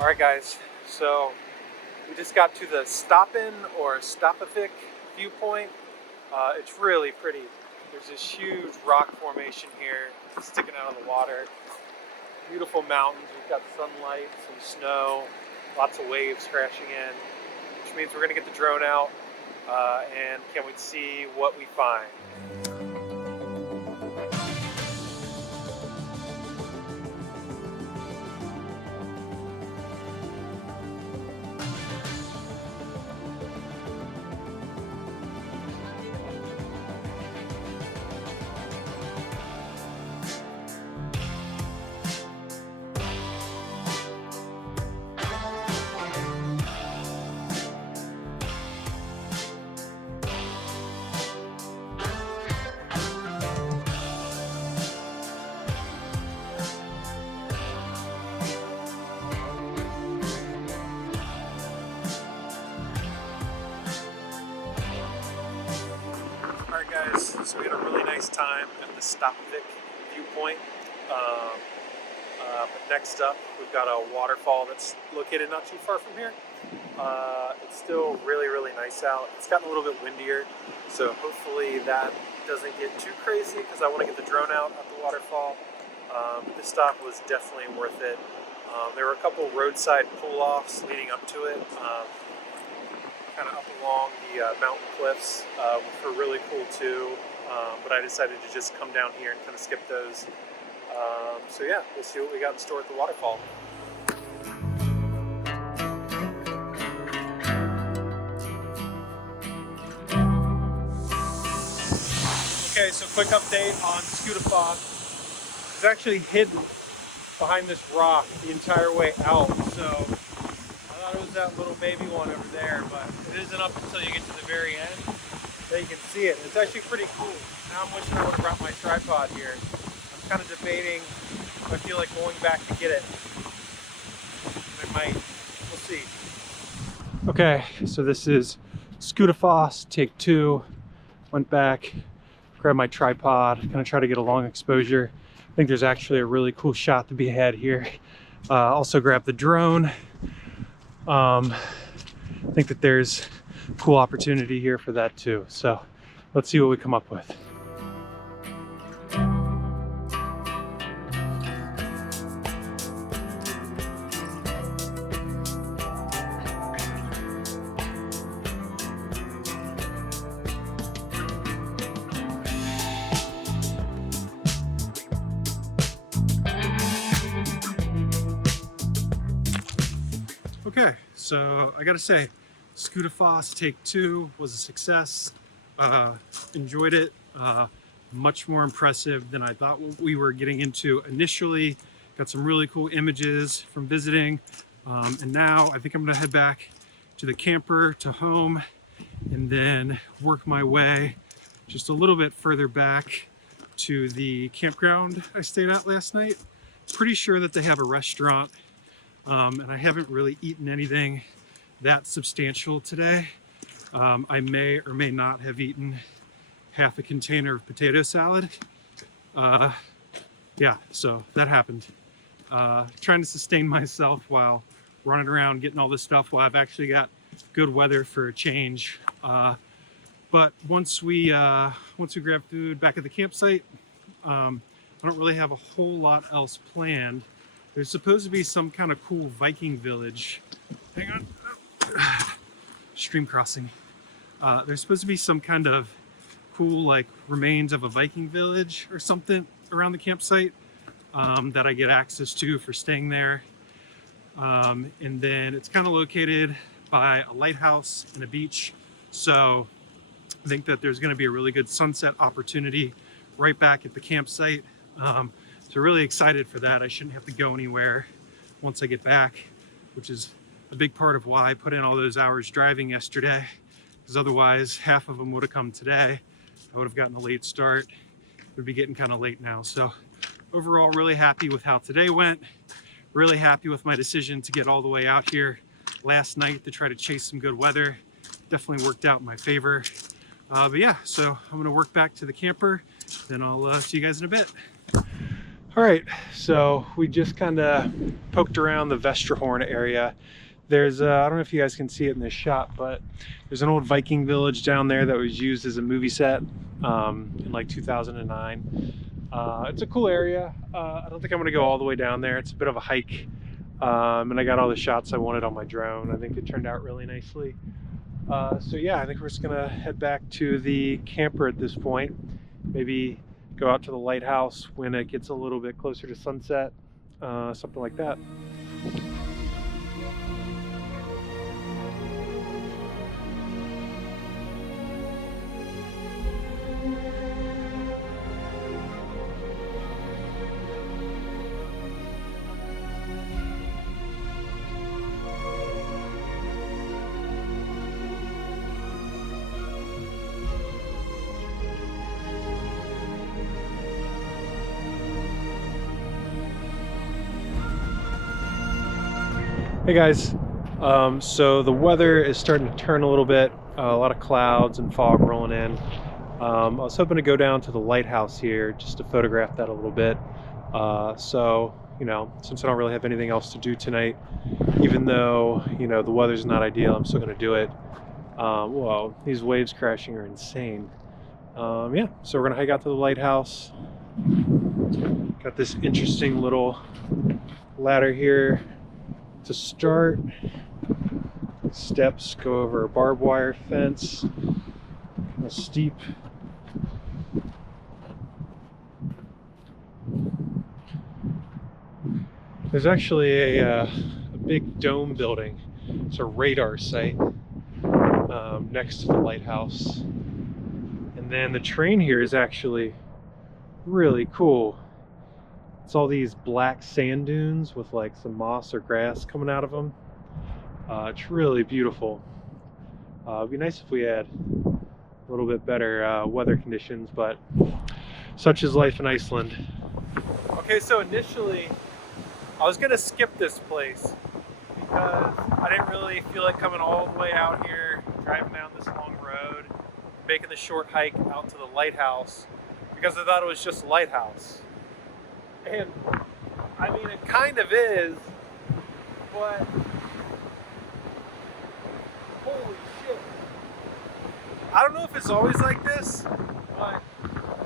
Alright guys, so we just got to the Stoppin or Stoppavik viewpoint. It's really pretty. There's this huge rock formation here sticking out of the water. Beautiful mountains, we've got sunlight, some snow, lots of waves crashing in, which means we're going to get the drone out and can't wait to see what we find. nice time at the Reykjavik viewpoint. But next up, we've got a waterfall that's located not too far from here. It's still really, really nice out. It's gotten a little bit windier, so hopefully that doesn't get too crazy because I want to get the drone out at the waterfall. But this stop was definitely worth it. There were a couple roadside pull-offs leading up to it, kind of up along the mountain cliffs, which were really cool too. But I decided to just come down here and kind of skip those. So yeah, we'll see what we got in store at the waterfall. Okay, so quick update on Skútufoss. It's actually hidden behind this rock the entire way out, so I thought it was that little baby one over there, but it isn't up until you get to the very end that you can see it. It's actually pretty cool. Now I'm wishing I would have brought my tripod here. I'm kind of debating if I feel like going back to get it. I might. We'll see. Okay, so this is Skútufoss, take 2. Went back, grabbed my tripod, gonna try to get a long exposure. I think there's actually a really cool shot to be had here. Also grabbed the drone. I think that there's cool opportunity here for that too. So let's see what we come up with. Okay, so I gotta say, Skútufoss take 2 was a success. Enjoyed it. Much more impressive than I thought we were getting into initially. Got some really cool images from visiting. And now I think I'm gonna head back to the camper, to home, and then work my way just a little bit further back to the campground I stayed at last night. Pretty sure that they have a restaurant. And I haven't really eaten anything that substantial today. I may or may not have eaten half a container of potato salad. Yeah, so that happened. Trying to sustain myself while running around getting all this stuff while I've actually got good weather for a change. But once we grab food back at the campsite, I don't really have a whole lot else planned. There's supposed to be some kind of cool Viking village. Hang on. Stream crossing. There's supposed to be some kind of cool like remains of a Viking village or something around the campsite that I get access to for staying there. And then it's kind of located by a lighthouse and a beach. So I think that there's going to be a really good sunset opportunity right back at the campsite. So really excited for that. I shouldn't have to go anywhere once I get back, which is a big part of why I put in all those hours driving yesterday, because otherwise half of them would have come today. I would have gotten a late start. It would be getting kind of late now. So overall, really happy with how today went. Really happy with my decision to get all the way out here last night to try to chase some good weather. Definitely worked out in my favor. But yeah, so I'm gonna work back to the camper, then I'll see you guys in a bit. All right, so we just kind of poked around the Vestrahorn area. There's, I don't know if you guys can see it in this shot, but there's an old Viking village down there that was used as a movie set in like 2009. It's a cool area. I don't think I'm gonna go all the way down there. It's a bit of a hike. And I got all the shots I wanted on my drone. I think it turned out really nicely. So yeah, I think we're just gonna head back to the camper at this point. Maybe go out to the lighthouse when it gets a little bit closer to sunset, something like that. Hey guys, so the weather is starting to turn a little bit, a lot of clouds and fog rolling in. I was hoping to go down to the lighthouse here just to photograph that a little bit. So, you know, since I don't really have anything else to do tonight, even though, you know, the weather's not ideal, I'm still going to do it. Whoa, these waves crashing are insane. Yeah, so we're going to hike out to the lighthouse. Got this interesting little ladder here to start. Steps go over a barbed wire fence. Kind of steep. There's actually a big dome building. It's a radar site next to the lighthouse. And then the train here is actually really cool. It's all these black sand dunes with like some moss or grass coming out of them. It's really beautiful. It'd be nice if we had a little bit better weather conditions, but such is life in Iceland. Okay, so initially I was gonna skip this place because I didn't really feel like coming all the way out here, driving down this long road, making the short hike out to the lighthouse, because I thought it was just a lighthouse. And I mean, it kind of is, but holy shit. I don't know if it's always like this, but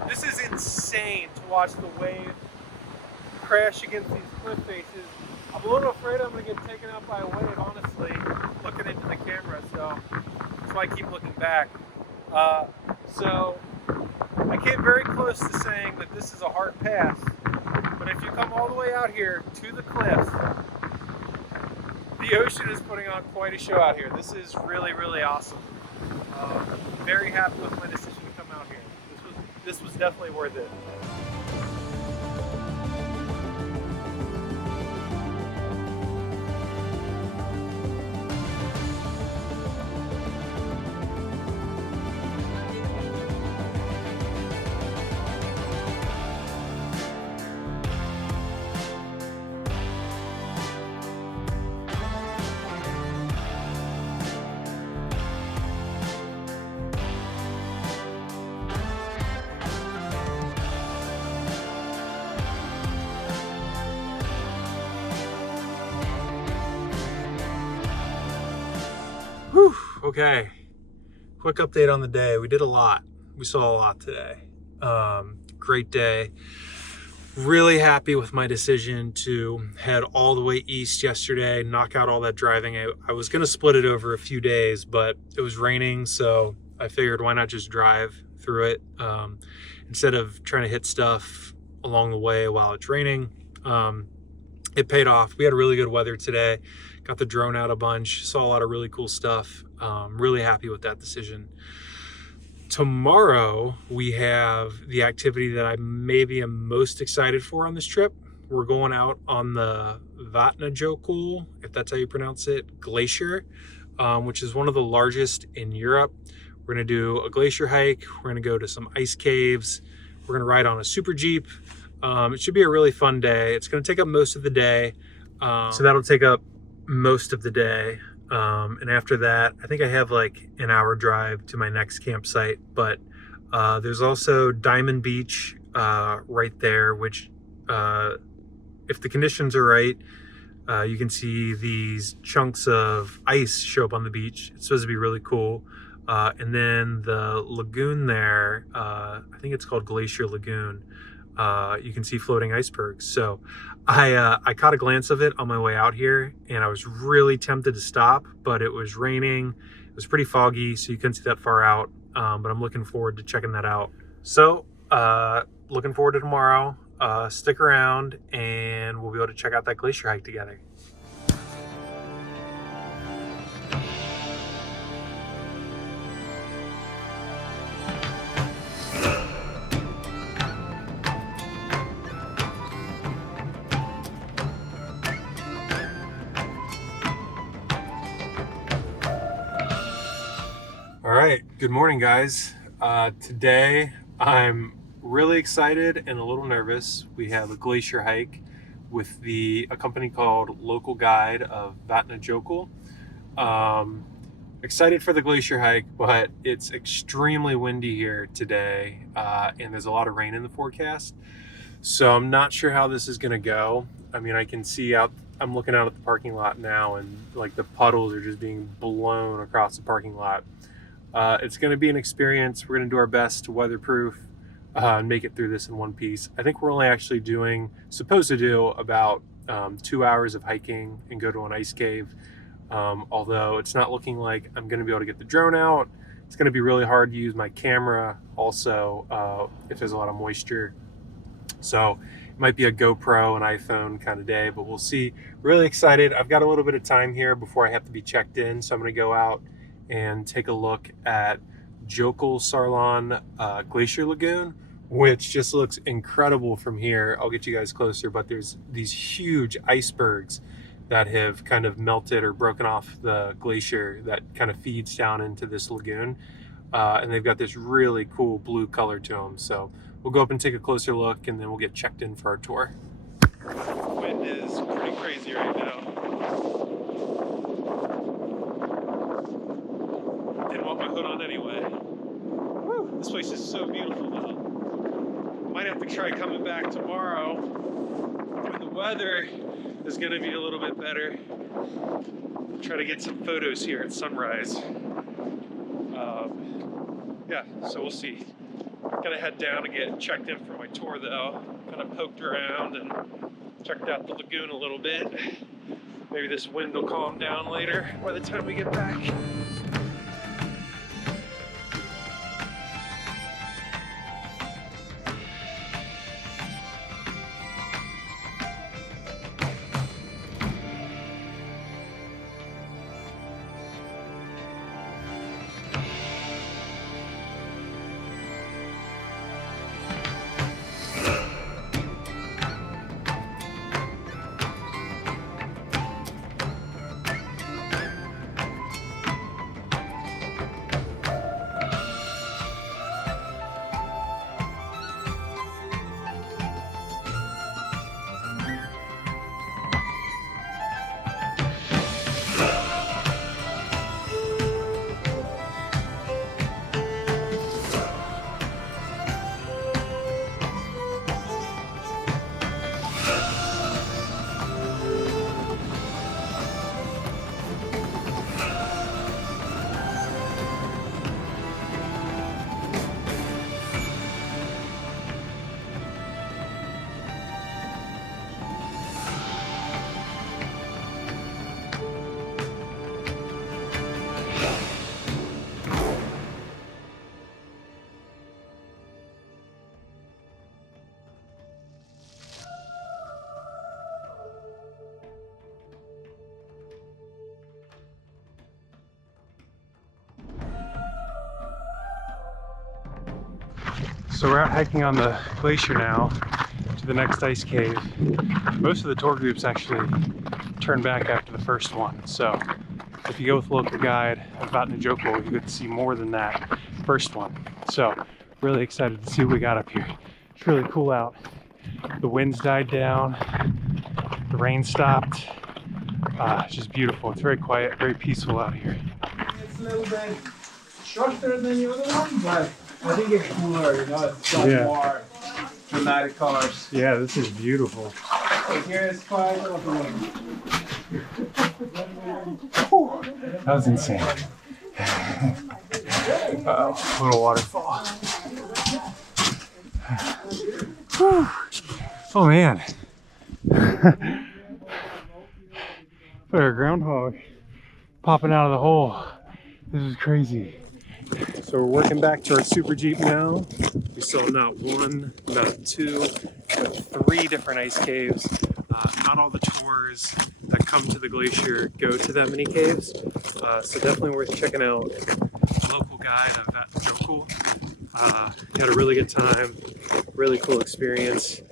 this is insane to watch the wave crash against these cliff faces. I'm a little afraid I'm going to get taken out by a wave, honestly, looking into the camera, so that's why I keep looking back. So I came very close to saying that this is a hard pass, but if you come all the way out here to the cliffs, the ocean is putting on quite a show out here. This is really, really awesome. Very happy with my decision to come out here. This was definitely worth it. Whew, okay. Quick update on the day. We did a lot. We saw a lot today. Great day. Really happy with my decision to head all the way east yesterday, knock out all that driving. I was going to split it over a few days, but it was raining, so I figured why not just drive through it instead of trying to hit stuff along the way while it's raining. It paid off. We had really good weather today. Got the drone out a bunch, saw a lot of really cool stuff. Really happy with that decision. Tomorrow, we have the activity that I maybe am most excited for on this trip. We're going out on the Vatnajökull, if that's how you pronounce it, glacier, which is one of the largest in Europe. We're gonna do a glacier hike. We're gonna go to some ice caves. We're gonna ride on a super Jeep. It should be a really fun day. It's gonna take up most of the day. So that'll take up most of the day. And after that, I think I have like an hour drive to my next campsite, but there's also Diamond Beach right there, which if the conditions are right, you can see these chunks of ice show up on the beach. It's supposed to be really cool. And then the lagoon there, I think it's called Glacier Lagoon. You can see floating icebergs. So I caught a glance of it on my way out here, and I was really tempted to stop, but it was raining. It was pretty foggy, so you couldn't see that far out. But I'm looking forward to checking that out. So looking forward to tomorrow. Stick around, and we'll be able to check out that glacier hike together. All right, good morning, guys. Today I'm really excited and a little nervous. We have a glacier hike with a company called Local Guide of Vatnajökull. Excited for the glacier hike, but it's extremely windy here today, and there's a lot of rain in the forecast. So I'm not sure how this is gonna go. I mean, I can see out, I'm looking out at the parking lot now, and like the puddles are just being blown across the parking lot. It's gonna be an experience. We're gonna do our best to weatherproof and make it through this in one piece. I think we're only actually supposed to do about 2 hours of hiking and go to an ice cave. Although it's not looking like I'm going to be able to get the drone out. It's going to be really hard to use my camera also if there's a lot of moisture. So it might be a GoPro and iPhone kind of day, but we'll see. Really excited. I've got a little bit of time here before I have to be checked in. So I'm going to go out and take a look at Jökulsárlón Glacier Lagoon, which just looks incredible from here. I'll get you guys closer, but there's these huge icebergs that have kind of melted or broken off the glacier that kind of feeds down into this lagoon. And they've got this really cool blue color to them. So we'll go up and take a closer look, and then we'll get checked in for our tour. Wind is pretty crazy right now. Didn't want my hood on anyway. Woo, this place is so beautiful though. Might have to try coming back tomorrow when the weather is going to be a little bit better. Try to get some photos here at sunrise. Yeah, so we'll see. I'm gonna head down and get checked in for my tour though. Kind of poked around and checked out the lagoon a little bit. Maybe this wind will calm down later by the time we get back. So we're out hiking on the glacier now to the next ice cave. Most of the tour groups actually turn back after the first one. So if you go with a local guide about Jökul, you get to see more than that first one. So really excited to see what we got up here. It's really cool out. The winds died down, the rain stopped. It's just beautiful. It's very quiet, very peaceful out here. It's a little bit shorter than the other one, but I think it's cooler, you know, it's got more dramatic colors. Yeah, this is beautiful. So here is quite a lot of That was insane. Uh-oh, little waterfall. Whew. Oh man. Like a groundhog popping out of the hole. This is crazy. So we're working back to our Super Jeep now. We saw not one, not two, but 3 different ice caves. Not all the tours that come to the glacier go to that many caves. So definitely worth checking out. Local guide of that Jökul. Had a really good time, really cool experience.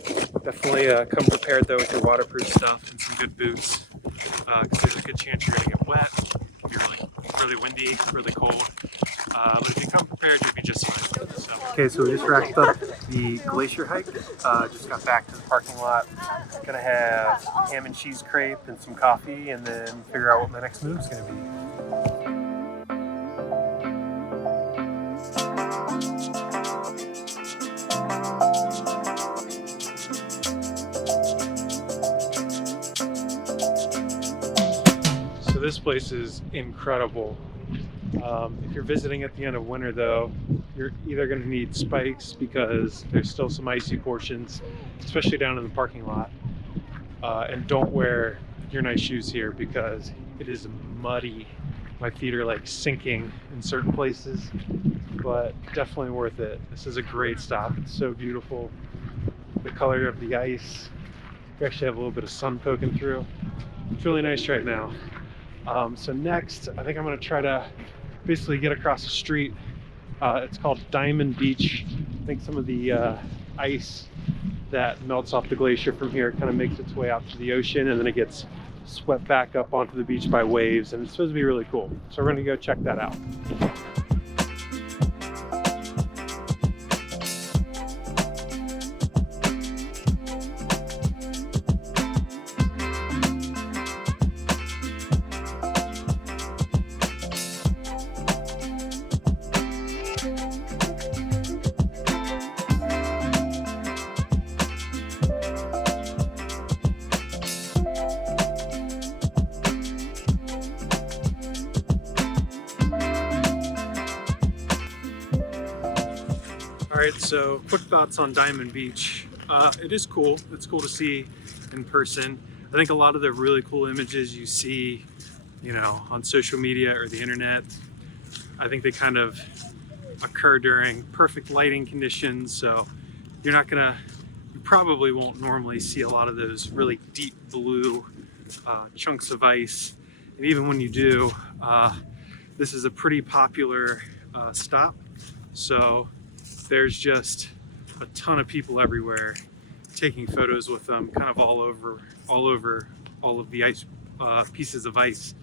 Definitely come prepared though with your waterproof stuff and some good boots, because there's a good chance you're gonna get wet. It'll be really windy, really cold. But if you come prepared, you'll be just fine. So. Okay, so we just wrapped up the glacier hike. Just got back to the parking lot. Gonna have ham and cheese crepe and some coffee, and then figure out what my next move's gonna be. this place is incredible. If you're visiting at the end of winter though, you're either going to need spikes because there's still some icy portions, especially down in the parking lot. And don't wear your nice shoes here because it is muddy. My feet are like sinking in certain places, but definitely worth it. This is a great stop. It's so beautiful. The color of the ice. You actually have a little bit of sun poking through. It's really nice right now. So next, I think I'm gonna try to basically get across the street. It's called Diamond Beach. I think some of the ice that melts off the glacier from here kind of makes its way out to the ocean, and then it gets swept back up onto the beach by waves, and it's supposed to be really cool. So we're gonna go check that out. Alright, so quick thoughts on Diamond Beach. It is cool. It's cool to see in person. I think a lot of the really cool images you see, you know, on social media or the internet, I think they kind of occur during perfect lighting conditions, so you probably won't normally see a lot of those really deep blue chunks of ice. And even when you do, this is a pretty popular stop, so there's just a ton of people everywhere taking photos with them, kind of all over all of the ice pieces of ice.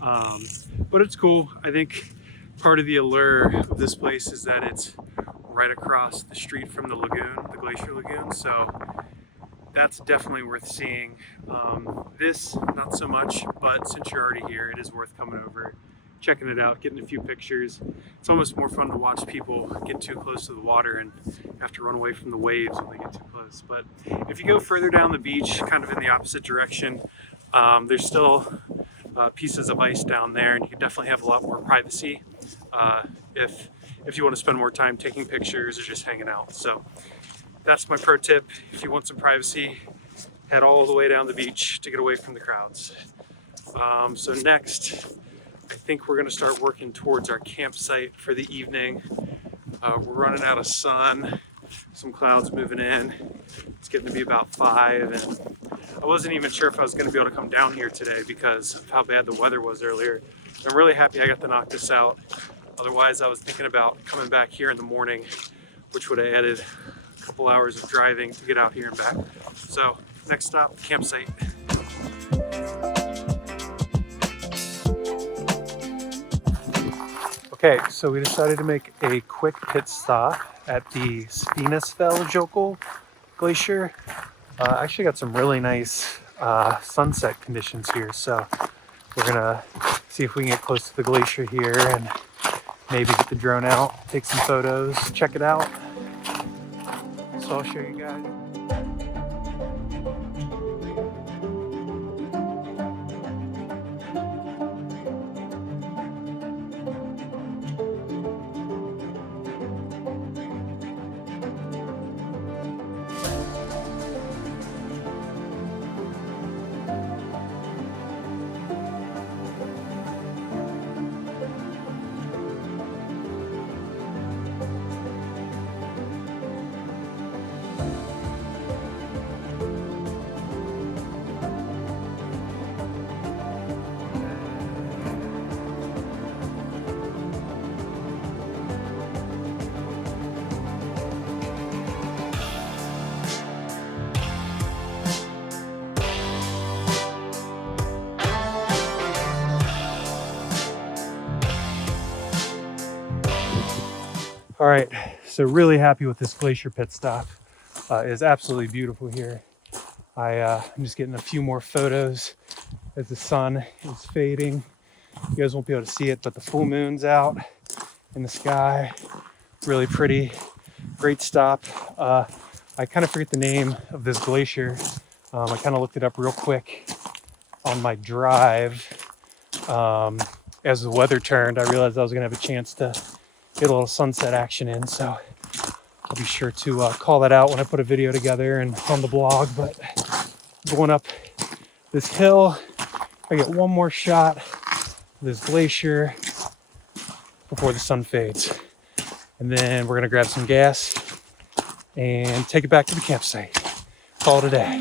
But it's cool. I think part of the allure of this place is that it's right across the street from the lagoon, the glacier lagoon. So that's definitely worth seeing. This, not so much, but since you're already here, it is worth coming over, checking it out, getting a few pictures. It's almost more fun to watch people get too close to the water and have to run away from the waves when they get too close. But if you go further down the beach, kind of in the opposite direction, there's still pieces of ice down there, and you can definitely have a lot more privacy if you want to spend more time taking pictures or just hanging out. So that's my pro tip. If you want some privacy, head all the way down the beach to get away from the crowds. So next, I think we're gonna start working towards our campsite for the evening. We're running out of sun, some clouds moving in. It's getting to be about 5, and I wasn't even sure if I was gonna be able to come down here today because of how bad the weather was earlier. I'm really happy I got to knock this out. Otherwise, I was thinking about coming back here in the morning, which would have added a couple hours of driving to get out here and back. So next stop, campsite. Okay, so we decided to make a quick pit stop at the Svinesfellsjökull Glacier. Actually got some really nice sunset conditions here, so we're gonna see if we can get close to the glacier here and maybe get the drone out, take some photos, check it out. So I'll show you guys. All right, so really happy with this glacier pit stop. It is absolutely beautiful here. I'm just getting a few more photos as the sun is fading. You guys won't be able to see it, but the full moon's out in the sky. Really pretty, great stop. I kind of forget the name of this glacier. I kind of looked it up real quick on my drive, As the weather turned, I realized I was gonna have a chance to get a little sunset action in, so I'll be sure to call that out when I put a video together and on the blog. But going up this hill, I get one more shot of this glacier before the sun fades. And then we're gonna grab some gas and take it back to the campsite. Call it a day.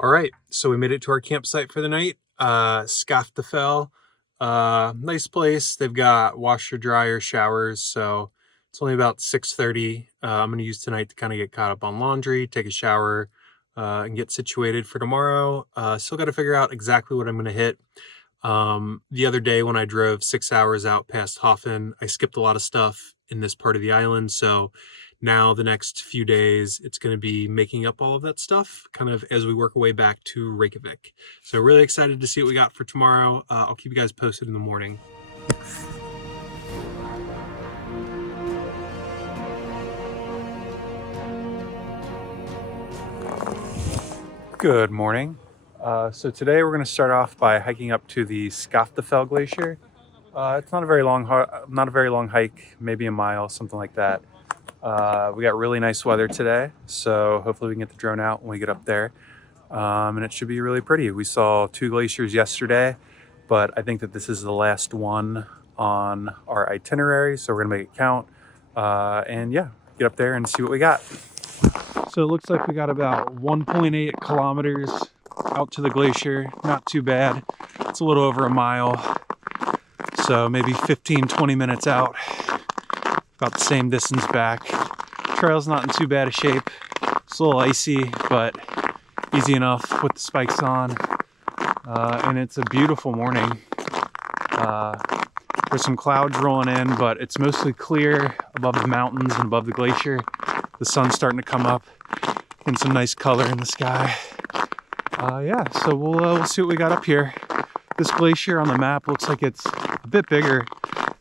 All right, so we made it to our campsite for the night. Skaftafell, nice place. They've got washer, dryer, showers, so it's only about 6:30. I'm gonna use tonight to kind of get caught up on laundry, take a shower, and get situated for tomorrow. Still got to figure out exactly what I'm gonna hit. The other day when I drove 6 hours out past Hoffen, I skipped a lot of stuff in this part of the island, so now the next few days it's going to be making up all of that stuff kind of as we work our way back to Reykjavik. So really excited to see what we got for tomorrow. I'll keep you guys posted in the morning. Good morning. So today we're going to start off by hiking up to the Skaftafell Glacier. It's not a very long hike, maybe a mile, something like that. We got really nice weather today, so hopefully we can get the drone out when we get up there. And it should be really pretty. We saw 2 glaciers yesterday, but I think that this is the last one on our itinerary, so we're gonna make it count. And yeah, get up there and see what we got. So it looks like we got about 1.8 kilometers out to the glacier. Not too bad. It's a little over a mile, so maybe 15-20 minutes out. About the same distance back. Trail's not in too bad a shape. It's a little icy, but easy enough with the spikes on. And it's a beautiful morning. There's some clouds rolling in, but it's mostly clear above the mountains and above the glacier. The sun's starting to come up and some nice color in the sky. Yeah, so we'll see what we got up here. This glacier on the map looks like it's a bit bigger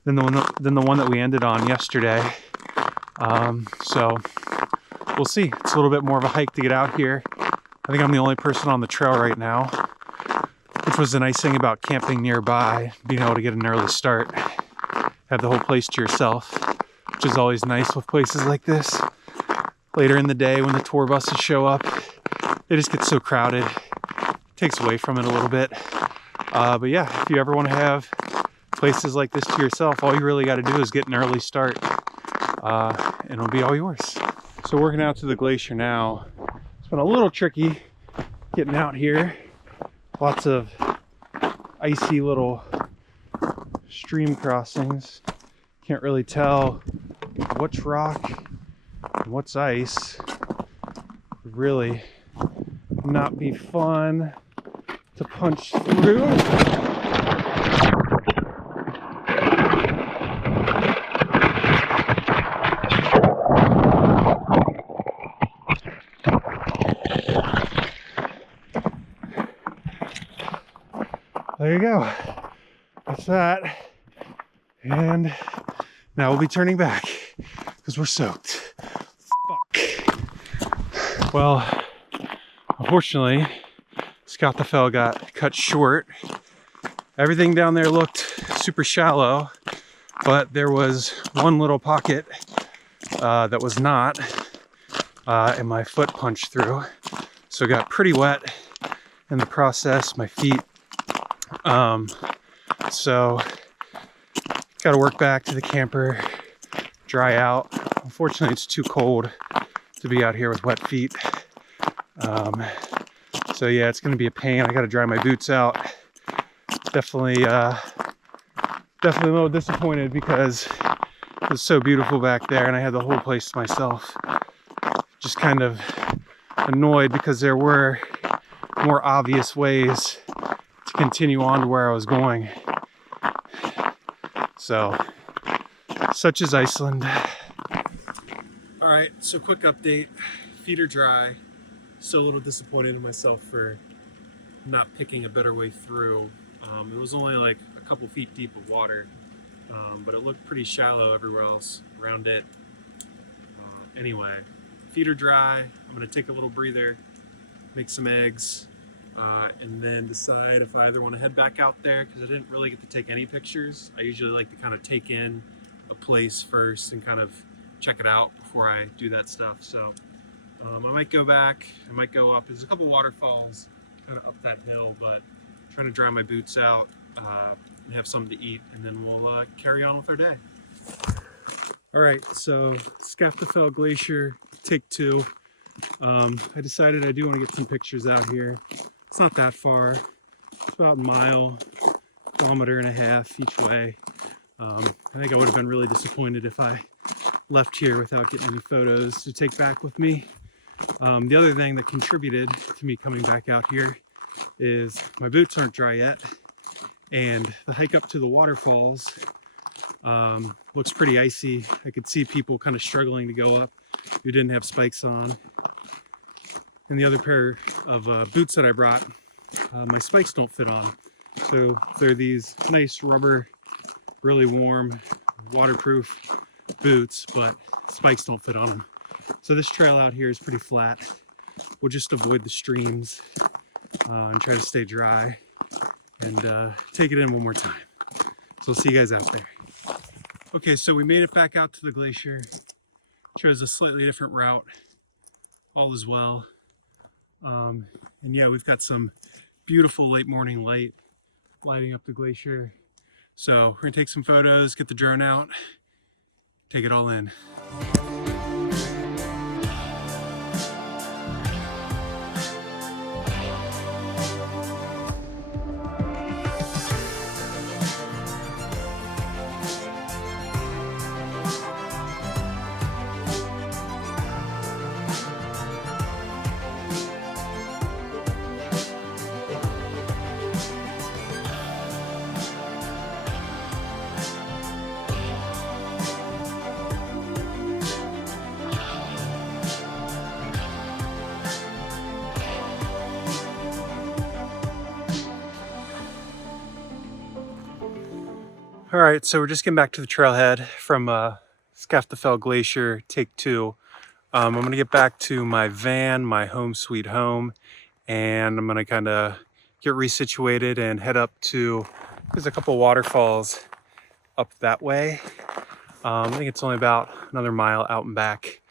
than the one that we ended on yesterday. So we'll see. It's a little bit more of a hike to get out here. I think I'm the only person on the trail right now, which was the nice thing about camping nearby, being able to get an early start, have the whole place to yourself, which is always nice with places like this. Later in the day when the tour buses show up, they just get so crowded. It takes away from it a little bit. But yeah, if you ever want to have places like this to yourself, all you really got to do is get an early start, and it'll be all yours. So working out to the glacier now. It's been a little tricky getting out here. Lots of icy little stream crossings. Can't really tell what's rock and what's ice. Would really not be fun to punch through. There you go. That's that. And now we'll be turning back because we're soaked. Fuck. Well, unfortunately, Skaftafell got cut short. Everything down there looked super shallow, but there was one little pocket that was not, and my foot punched through. So it got pretty wet in the process, my feet. So got to work back to the camper, dry out. Unfortunately, it's too cold to be out here with wet feet. So yeah, it's going to be a pain. I got to dry my boots out. Definitely a little disappointed because it was so beautiful back there and I had the whole place to myself. Just kind of annoyed because there were more obvious ways to continue on to where I was going. So, such is Iceland. All right, so quick update. Feet are dry. Still a little disappointed in myself for not picking a better way through. It was only like a couple feet deep of water, but it looked pretty shallow everywhere else around it. anyway, feet are dry. I'm gonna take a little breather, make some eggs, and then decide if I either want to head back out there, because I didn't really get to take any pictures. I usually like to kind of take in a place first and kind of check it out before I do that stuff. So I might go back, I might go up. There's a couple waterfalls kind of up that hill, but I'm trying to dry my boots out and have something to eat, and then we'll carry on with our day. All right, so Skaftafell Glacier, take 2. I decided I do want to get some pictures out here. It's not that far. It's about a mile, kilometer and a half each way. I think I would have been really disappointed if I left here without getting any photos to take back with me. The other thing that contributed to me coming back out here is my boots aren't dry yet, and the hike up to the waterfalls looks pretty icy. I could see people kind of struggling to go up who didn't have spikes on. And the other pair of boots that I brought, my spikes don't fit on. So they're these nice rubber, really warm, waterproof boots, but spikes don't fit on them. So this trail out here is pretty flat. We'll just avoid the streams and try to stay dry and take it in one more time. So I'll see you guys out there. Okay, so we made it back out to the glacier. Chose a slightly different route. All is well. And yeah, we've got some beautiful late morning light lighting up the glacier. So we're gonna take some photos, get the drone out, take it all in. All right, so we're just getting back to the trailhead from Skaftafell Glacier, take 2. I'm gonna get back to my van, my home sweet home, and I'm gonna kind of get resituated and head up to, there's a couple waterfalls up that way. I think it's only about another mile out and back,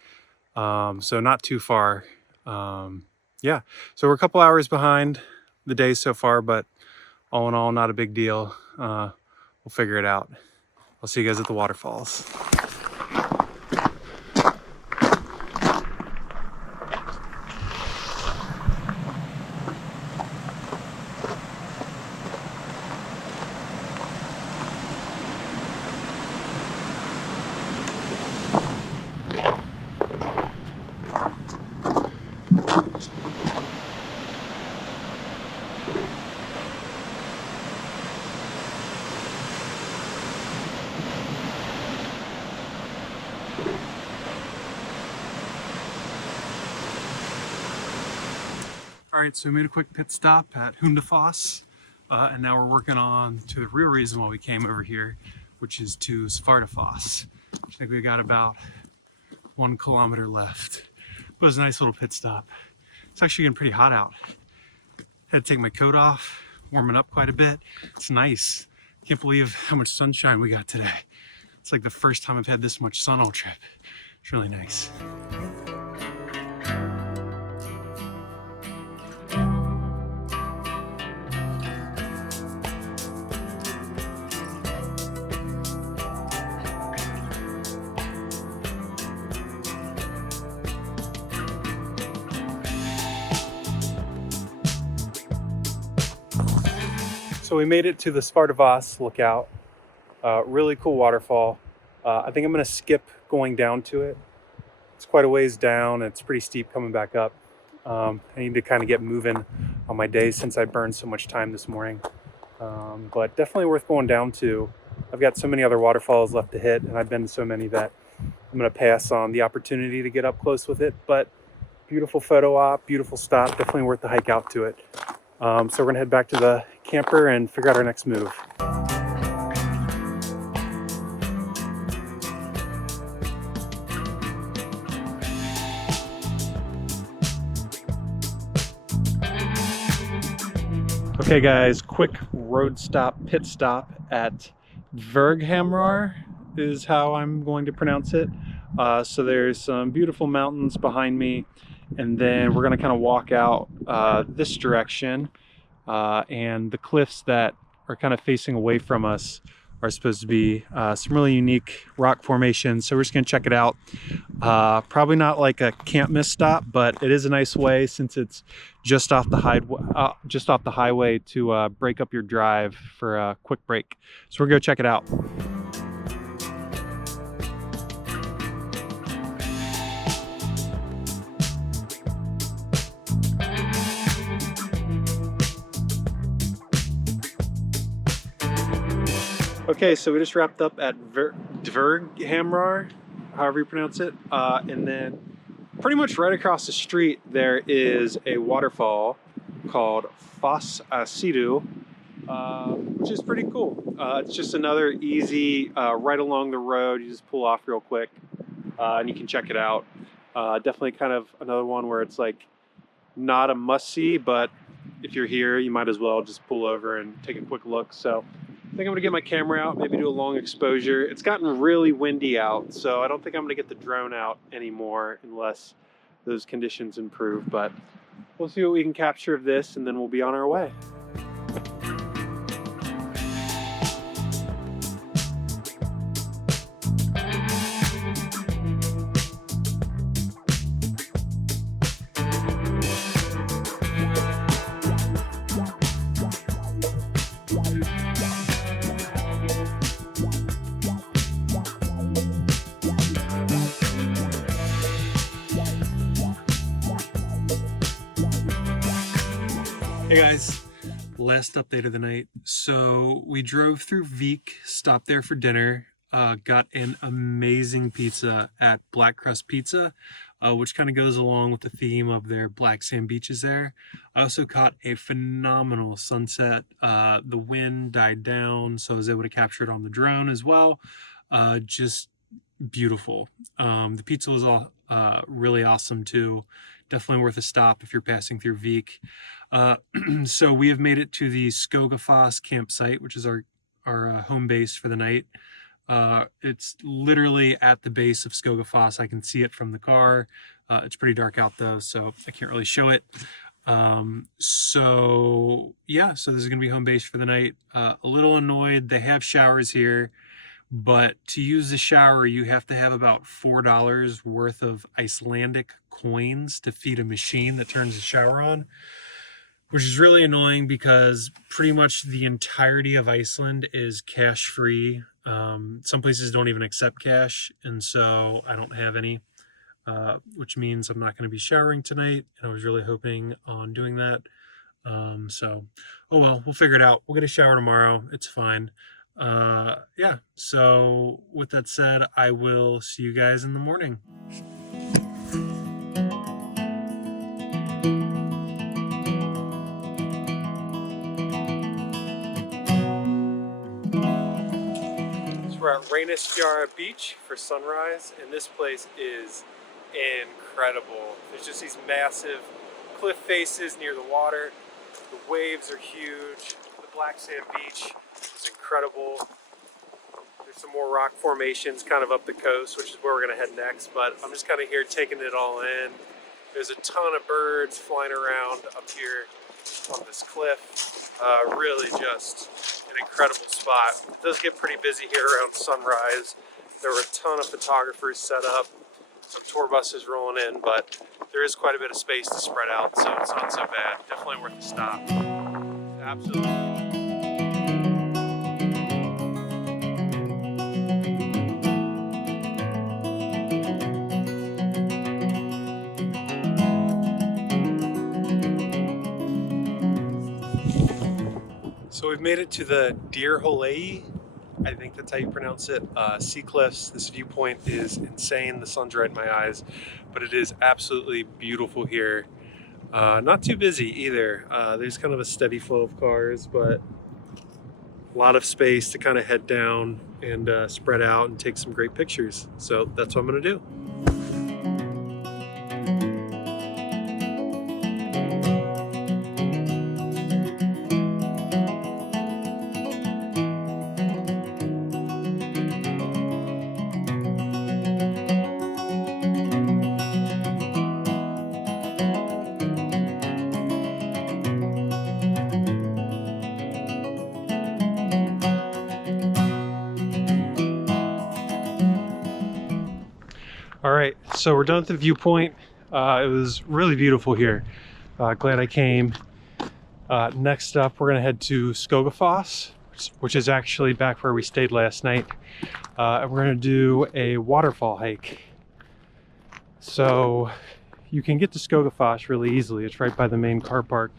so not too far. Yeah, so we're a couple hours behind the day so far, but all in all, not a big deal. We'll figure it out. I'll see you guys at the waterfalls. All right, so we made a quick pit stop at Hundafoss, and now we're working on to the real reason why we came over here, which is to Svartafoss. I think we got about 1 kilometer left. But it was a nice little pit stop. It's actually getting pretty hot out. Had to take my coat off, warming up quite a bit. It's nice. Can't believe how much sunshine we got today. It's like the first time I've had this much sun all trip. It's really nice. So we made it to the Svartafoss lookout. Really cool waterfall. I think I'm gonna skip going down to it. It's quite a ways down. It's pretty steep coming back up. I need to kind of get moving on my day since I burned so much time this morning. But definitely worth going down to. I've got so many other waterfalls left to hit, and I've been to so many that I'm gonna pass on the opportunity to get up close with it. But beautiful photo op, beautiful stop, definitely worth the hike out to it. So we're gonna head back to the camper and figure out our next move. Okay guys, quick road stop, pit stop at Dverghamrar is how I'm going to pronounce it. So there's some beautiful mountains behind me, and then we're going to kind of walk out this direction, and the cliffs that are kind of facing away from us are supposed to be some really unique rock formations. So we're just going to check it out. Probably not like a can't miss stop, but it is a nice way, since it's just off the highway to break up your drive for a quick break. So we're going to check it out. Okay, so we just wrapped up at Dverghamrar, however you pronounce it, and then pretty much right across the street there is a waterfall called Foss Sidu, which is pretty cool. It's just another easy, right along the road. You just pull off real quick, and you can check it out. Definitely kind of another one where it's like not a must-see, but if you're here, you might as well just pull over and take a quick look. So I think I'm gonna get my camera out, maybe do a long exposure. It's gotten really windy out, so I don't think I'm gonna get the drone out anymore unless those conditions improve, but we'll see what we can capture of this, and then we'll be on our way. Hey guys, last update of the night. So we drove through Vik, stopped there for dinner, got an amazing pizza at Black Crust Pizza, which kind of goes along with the theme of their black sand beaches there. I also caught a phenomenal sunset. The wind died down, so I was able to capture it on the drone as well. Just beautiful. The pizza was all really awesome too. Definitely worth a stop if you're passing through Vik. So we have made it to the Skogafoss campsite, which is our home base for the night. It's literally at the base of Skogafoss. I can see it from the car. It's pretty dark out though, so I can't really show it. So yeah, so this is gonna be home base for the night. A little annoyed, they have showers here, but to use the shower, you have to have about $4 worth of Icelandic coins to feed a machine that turns the shower on, which is really annoying because pretty much the entirety of Iceland is cash free. Some places don't even accept cash, and so I don't have any, which means I'm not going to be showering tonight, and I was really hoping on doing that. So, oh well, we'll figure it out. We'll get a shower tomorrow. It's fine. Yeah, so with that said, I will see you guys in the morning. We're at Reynisfjara Beach for sunrise, and this place is incredible. There's just these massive cliff faces near the water. The waves are huge. The black sand beach is incredible. There's some more rock formations kind of up the coast, which is where we're gonna head next, but I'm just kind of here taking it all in. There's a ton of birds flying around up here on this cliff. Really just an incredible spot. It does get pretty busy here around sunrise. There were a ton of photographers set up, some tour buses rolling in, but there is quite a bit of space to spread out, so it's not so bad. Definitely worth a stop. Absolutely. So we've made it to the Dyrhólaey, I think that's how you pronounce it, sea cliffs. This viewpoint is insane. The sun's right in my eyes, but it is absolutely beautiful here. Not too busy either. There's kind of a steady flow of cars, but a lot of space to kind of head down and spread out and take some great pictures. So that's what I'm gonna do. All right, so we're done at the viewpoint. It was really beautiful here. Glad I came. Next up, we're gonna head to Skogafoss, which is actually back where we stayed last night. And we're gonna do a waterfall hike. So you can get to Skogafoss really easily. It's right by the main car park.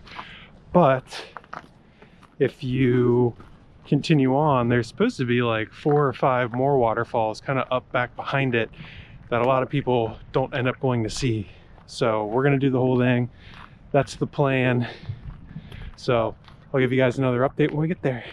But if you continue on, there's supposed to be like 4 or 5 more waterfalls kind of up back behind it that a lot of people don't end up going to see. So we're gonna do the whole thing. That's the plan. So I'll give you guys another update when we get there.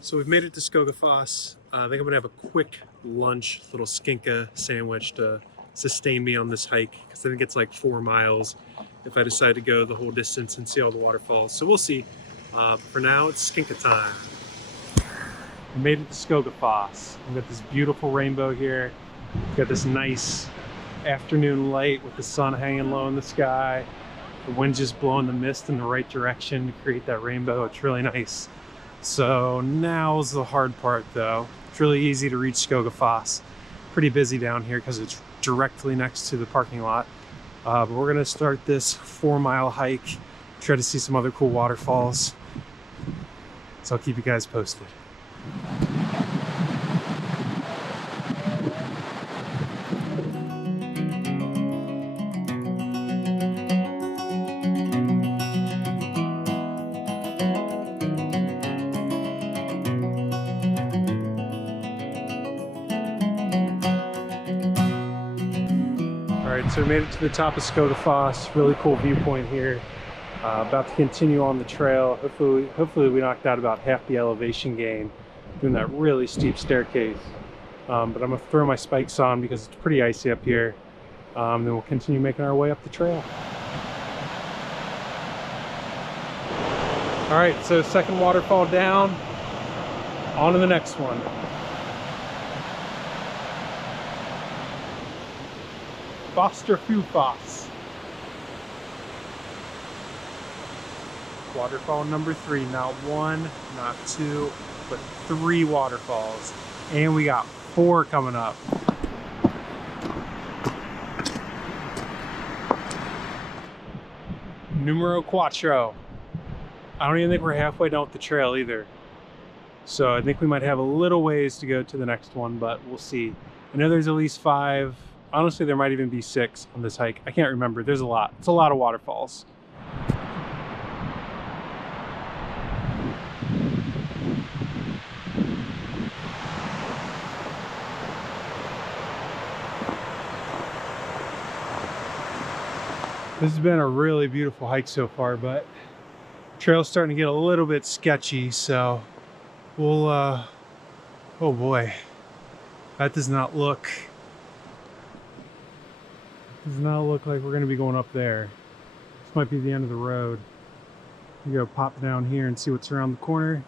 So we've made it to Skogafoss. I think I'm gonna have a quick lunch, little skinka sandwich to sustain me on this hike, because I think it's like 4 miles if I decide to go the whole distance and see all the waterfalls. So we'll see. For now, it's skinka time. We made it to Skogafoss. We've got this beautiful rainbow here. We've got this nice afternoon light with the sun hanging low in the sky. The wind just blowing the mist in the right direction to create that rainbow. It's really nice. So now's the hard part though. It's really easy to reach Skogafoss. Pretty busy down here because it's directly next to the parking lot. But we're gonna start this 4-mile hike, try to see some other cool waterfalls. So I'll keep you guys posted. So we made it to the top of Skogafoss. Really cool viewpoint here. About to continue on the trail. Hopefully we knocked out about half the elevation gain doing that really steep staircase. But I'm gonna throw my spikes on because it's pretty icy up here. Then we'll continue making our way up the trail. All right, so second waterfall down. On to the next one. Fosterfufoss. Waterfall number 3, not 1, not 2, but 3 waterfalls. And we got 4 coming up. Numero 4. I don't even think we're halfway down with the trail either. So I think we might have a little ways to go to the next one, but we'll see. I know there's at least 5. Honestly, there might even be 6 on this hike. I can't remember. There's a lot. It's a lot of waterfalls. This has been a really beautiful hike so far, but the trail's starting to get a little bit sketchy, so we'll, oh boy, that does not look like we're going to be going up there. This might be the end of the road. We go pop down here and see what's around the corner.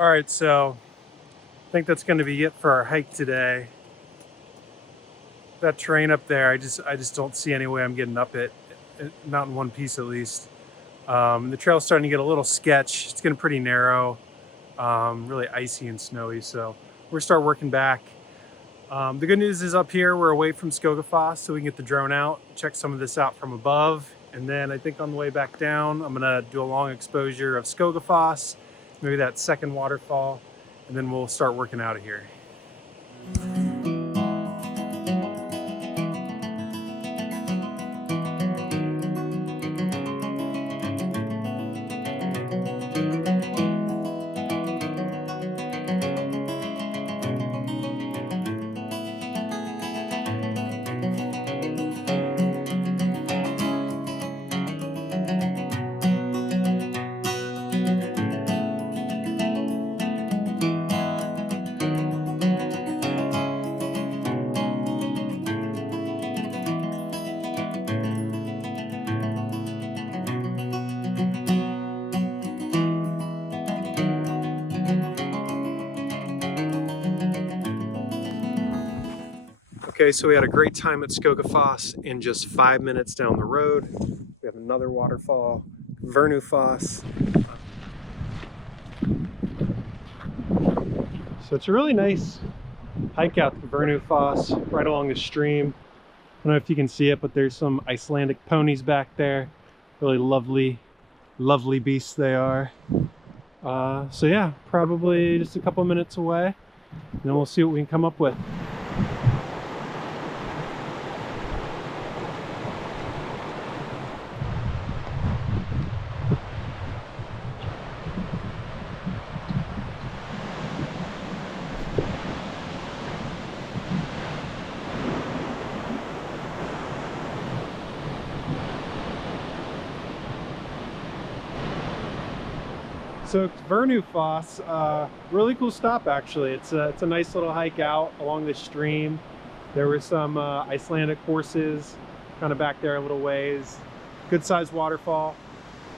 All right, so I think that's going to be it for our hike today. That terrain up there, I just don't see any way I'm getting up it, not in one piece at least. The trail's starting to get a little sketch. It's getting pretty narrow, really icy and snowy, so we're gonna start working back. The good news is up here, we're away from Skogafoss, so we can get the drone out, check some of this out from above. And then I think on the way back down, I'm gonna do a long exposure of Skogafoss, maybe that second waterfall, and then we'll start working out of here. Okay, so we had a great time at Skogafoss, and just 5 minutes down the road, we have another waterfall, Vernufoss. So it's a really nice hike out to Vernufoss, right along the stream. I don't know if you can see it, but there's some Icelandic ponies back there. Really lovely, lovely beasts they are. So yeah, probably just a couple minutes away, and then we'll see what we can come up with. So Vernufoss, really cool stop actually. It's a nice little hike out along the stream. There were some Icelandic horses kind of back there a little ways. Good sized waterfall.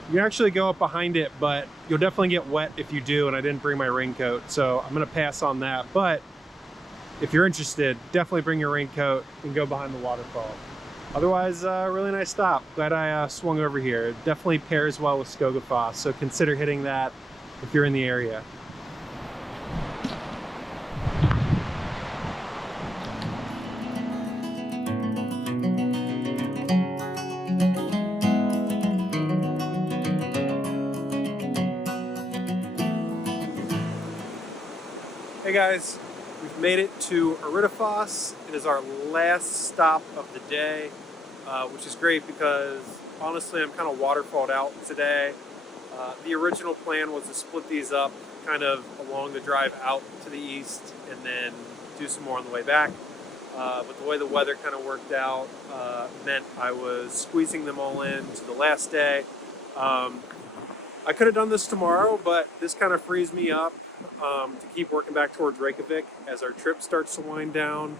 You can actually go up behind it, but you'll definitely get wet if you do, and I didn't bring my raincoat, so I'm gonna pass on that. But if you're interested, definitely bring your raincoat and go behind the waterfall. Otherwise, really nice stop. Glad I swung over here. It definitely pairs well with Skogafoss, so consider hitting that if you're in the area. Hey guys, we've made it to Aridafoss. It is our last stop of the day, which is great because honestly I'm kind of waterfalled out today. The original plan was to split these up kind of along the drive out to the east and then do some more on the way back. But the way the weather kind of worked out meant I was squeezing them all in to the last day. I could have done this tomorrow, but this kind of frees me up to keep working back towards Reykjavik as our trip starts to wind down.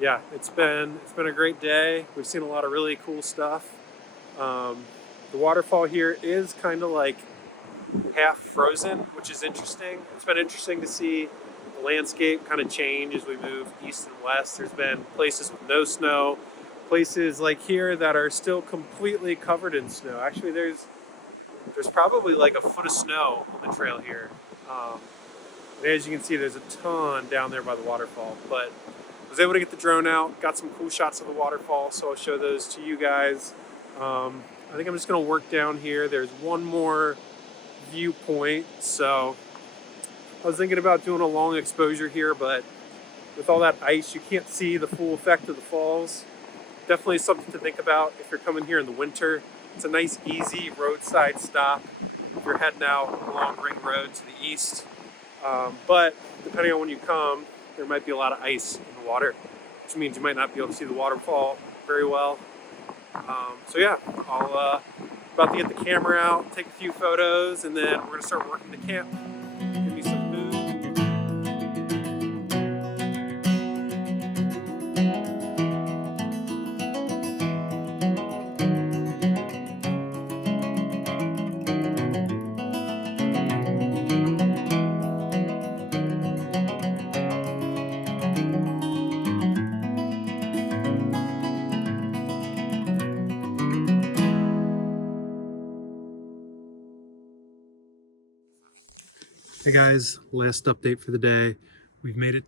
Yeah, it's been a great day. We've seen a lot of really cool stuff. The waterfall here is kind of like half frozen, which is interesting. It's been interesting to see the landscape kind of change as we move east and west. There's been places with no snow, places like here that are still completely covered in snow. Actually, there's probably like a foot of snow on the trail here. And as you can see, there's a ton down there by the waterfall. But I was able to get the drone out, got some cool shots of the waterfall, so I'll show those to you guys. I think I'm just gonna work down here. There's one more viewpoint, so I was thinking about doing a long exposure here, but with all that ice, you can't see the full effect of the falls. Definitely something to think about if you're coming here in the winter. It's a nice, easy roadside stop if you're heading out along Ring Road to the east. But depending on when you come, there might be a lot of ice in the water, which means you might not be able to see the waterfall very well. So yeah, I'll about to get the camera out, take a few photos, and then we're gonna start working the camp. Give me some food. Hey guys, last update for the day. We've made it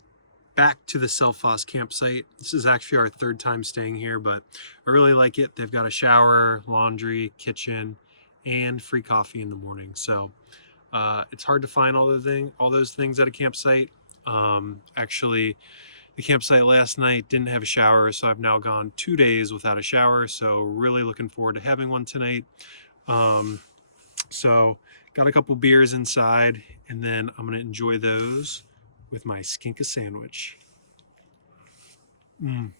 back to the Selfoss campsite. This is actually our third time staying here, but I really like it. They've got a shower, laundry, kitchen, and free coffee in the morning. So it's hard to find all those things at a campsite. Actually, the campsite last night didn't have a shower, so I've now gone 2 days without a shower. So really looking forward to having one tonight. So got a couple beers inside, and then I'm gonna enjoy those with my skinka sandwich. The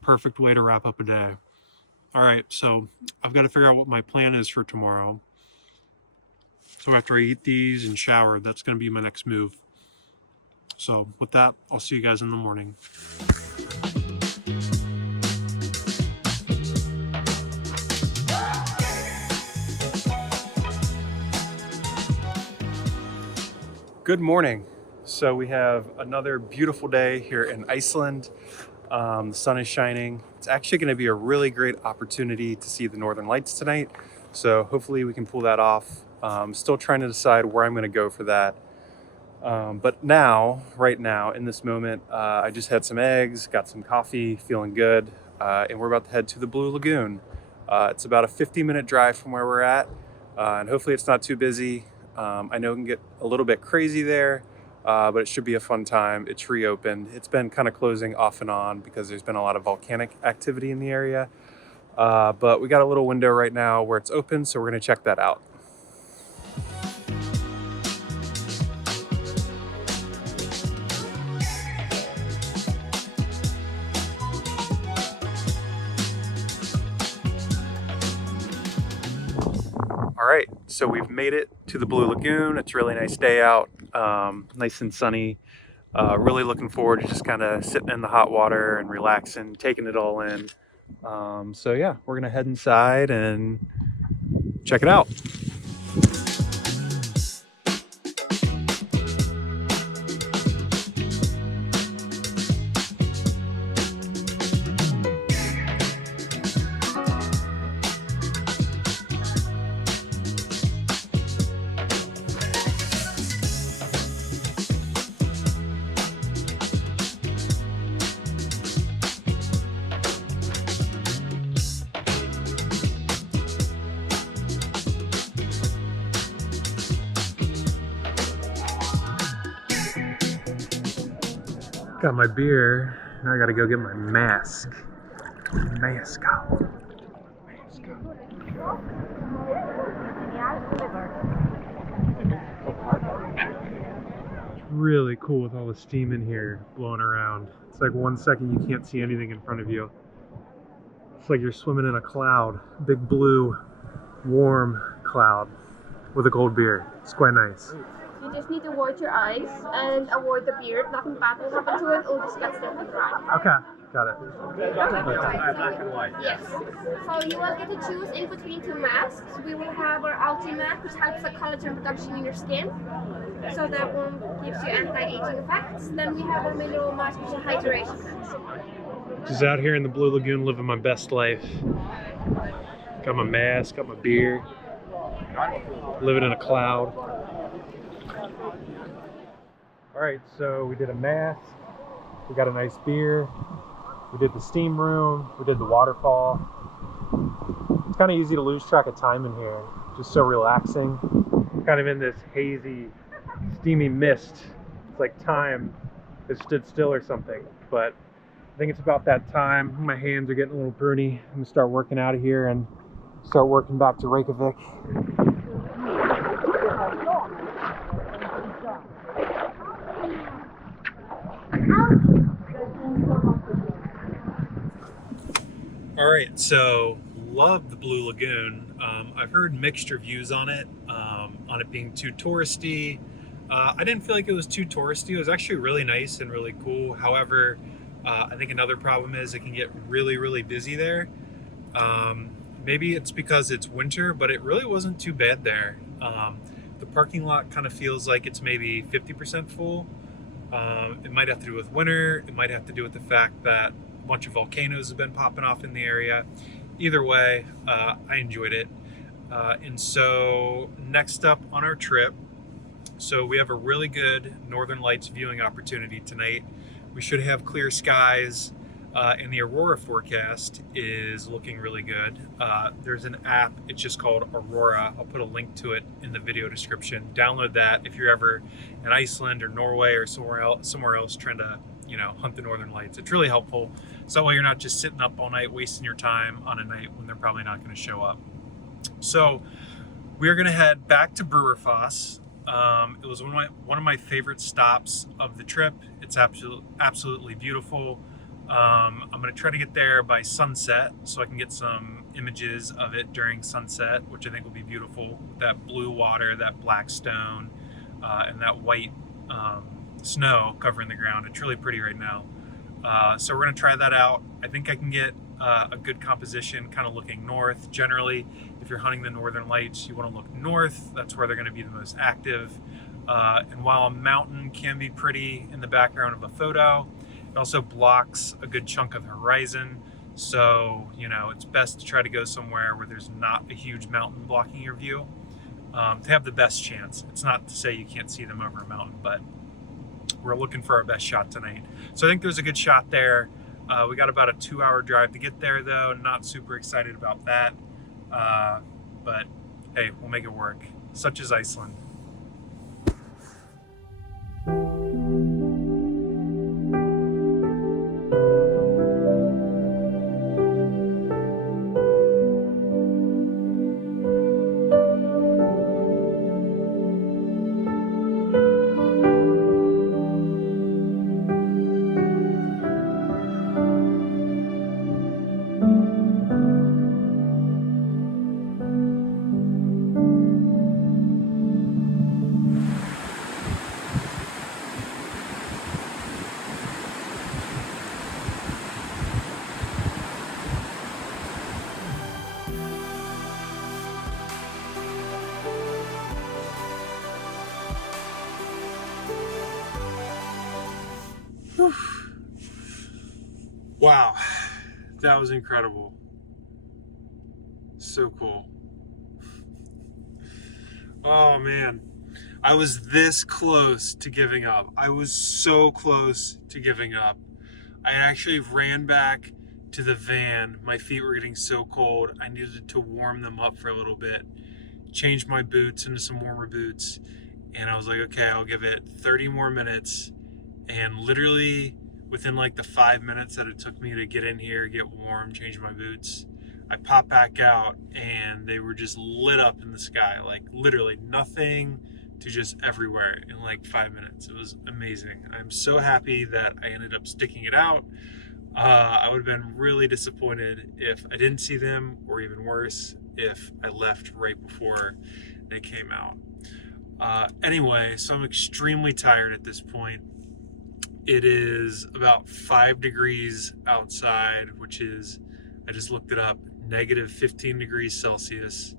perfect way to wrap up a day. All right, so I've got to figure out what my plan is for tomorrow. So after I eat these and shower, that's gonna be my next move. So with that, I'll see you guys in the morning. Good morning. So we have another beautiful day here in Iceland. The sun is shining. It's actually going to be a really great opportunity to see the Northern Lights tonight. So hopefully we can pull that off. Still trying to decide where I'm going to go for that. But now, right now, in this moment, I just had some eggs, got some coffee, feeling good, and we're about to head to the Blue Lagoon. It's about a 50-minute drive from where we're at, and hopefully it's not too busy. I know it can get a little bit crazy there, but it should be a fun time. It's reopened. It's been kind of closing off and on because there's been a lot of volcanic activity in the area. But we got a little window right now where it's open, so we're going to check that out. All right, so we've made it to the Blue Lagoon. It's a really nice day out, nice and sunny. Really looking forward to just kind of sitting in the hot water and relaxing, taking it all in. So yeah, we're gonna head inside and check it out. Got my beer. Now I gotta go get my mask. Mask out. Mask out. Really cool with all the steam in here blowing around. It's like 1 second you can't see anything in front of you. It's like you're swimming in a cloud. Big blue, warm cloud with a cold beer. It's quite nice. You just need to avoid your eyes and avoid the beard. Nothing bad will happen to it. It'll just get stiff and dry. Okay, got it. Black and white. Yes. So you will get to choose in between two masks. We will have our algae mask, which helps the collagen production in your skin. So that one gives you anti-aging effects. Then we have our mineral mask, which is a hydration mask. Just out here in the Blue Lagoon living my best life. Got my mask, got my beer. Living in a cloud. Alright, so we did a mask, we got a nice beer, we did the steam room, we did the waterfall. It's kind of easy to lose track of time in here, just so relaxing. Kind of in this hazy, steamy mist. It's like time has stood still or something, but I think it's about that time. My hands are getting a little pruny. I'm gonna start working out of here and start working back to Reykjavik. All right, so love the Blue Lagoon. I've heard mixed reviews on it being too touristy. I didn't feel like it was too touristy. It was actually really nice and really cool. However, I think another problem is it can get really, really busy there. Maybe it's because it's winter, but it really wasn't too bad there. The parking lot kind of feels like it's maybe 50% full. It might have to do with winter. It might have to do with the fact that a bunch of volcanoes have been popping off in the area. Either way, I enjoyed it. And so next up on our trip, so we have a really good Northern Lights viewing opportunity tonight. We should have clear skies, and the aurora forecast is looking really good. There's an app, it's just called Aurora. I'll put a link to it in the video description. Download that if you're ever in Iceland or Norway or somewhere else trying to, hunt the Northern Lights. It's really helpful. So that way you're not just sitting up all night wasting your time on a night when they're probably not going to show up. So we're going to head back to Brewerfoss. It was one of my favorite stops of the trip. It's absolutely beautiful. I'm going to try to get there by sunset so I can get some images of it during sunset, which I think will be beautiful. That blue water, that black stone, and that white snow covering the ground. It's really pretty right now. So we're going to try that out. I think I can get a good composition kind of looking north. Generally, if you're hunting the Northern Lights, you want to look north. That's where they're going to be the most active. And while a mountain can be pretty in the background of a photo, it also blocks a good chunk of the horizon. So, you know, it's best to try to go somewhere where there's not a huge mountain blocking your view to have the best chance. It's not to say you can't see them over a mountain, but we're looking for our best shot tonight. So I think there's a good shot there. We got about a 2-hour drive to get there though. Not super excited about that. But hey, we'll make it work. Such is Iceland. Wow, that was incredible. So cool. Oh man, I was this close to giving up. I was so close to giving up. I actually ran back to the van. My feet were getting so cold. I needed to warm them up for a little bit. Changed my boots into some warmer boots. And I was like, okay, I'll give it 30 more minutes. And literally within like the 5 minutes that it took me to get in here, get warm, change my boots, I popped back out and they were just lit up in the sky. Like literally nothing to just everywhere in like 5 minutes. It was amazing. I'm so happy that I ended up sticking it out. I would have been really disappointed if I didn't see them, or even worse, if I left right before they came out. Anyway, so I'm extremely tired at this point. It is about 5 degrees outside, which is, I just looked it up, negative 15 degrees Celsius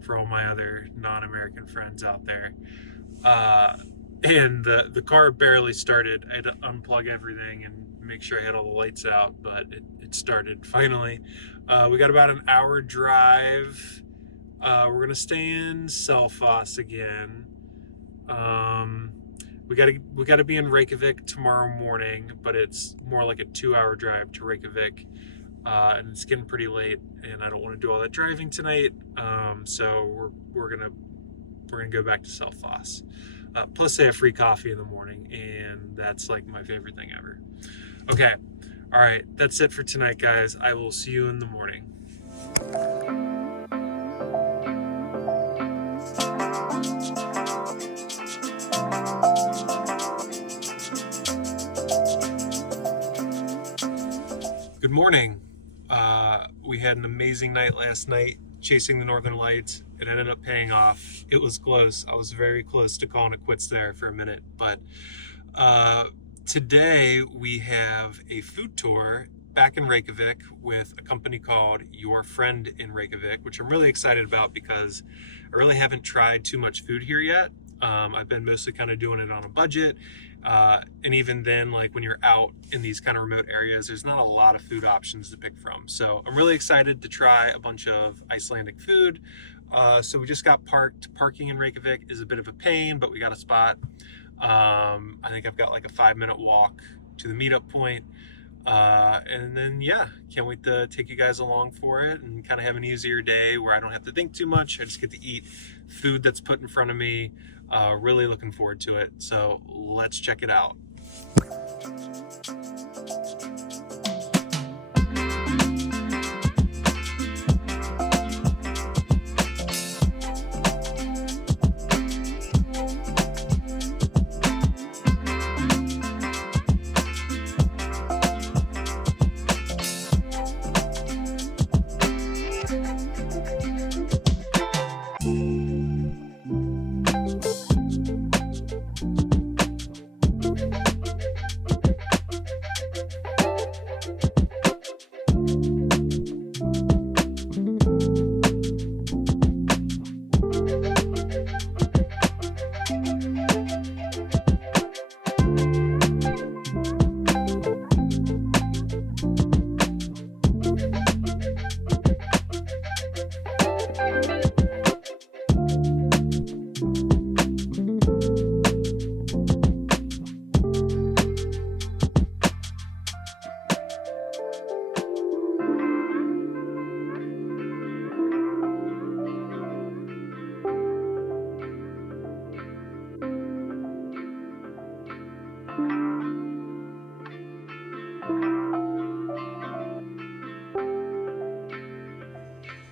for all my other non-American friends out there. And the car barely started. I had to unplug everything and make sure I had all the lights out, but it started finally. We got about an hour drive. We're gonna stay in Selfoss again. We gotta be in Reykjavik tomorrow morning, but it's more like a 2-hour drive to Reykjavik, and it's getting pretty late, and I don't want to do all that driving tonight. So we're gonna go back to Selfoss. Plus, they have free coffee in the morning, and that's like my favorite thing ever. Okay, all right, that's it for tonight, guys. I will see you in the morning. Good morning. We had an amazing night last night chasing the Northern Lights. It ended up paying off. It was close. I was very close to calling it quits there for a minute. But today we have a food tour back in Reykjavik with a company called Your Friend in Reykjavik, which I'm really excited about because I really haven't tried too much food here yet. I've been mostly kind of doing it on a budget. And even then, like when you're out in these kind of remote areas, there's not a lot of food options to pick from. So I'm really excited to try a bunch of Icelandic food. So we just got parked. Parking in Reykjavik is a bit of a pain, but we got a spot. I think I've got like a 5-minute walk to the meetup point. And then, yeah, can't wait to take you guys along for it and kind of have an easier day where I don't have to think too much. I just get to eat food that's put in front of me. Really looking forward to it. So let's check it out.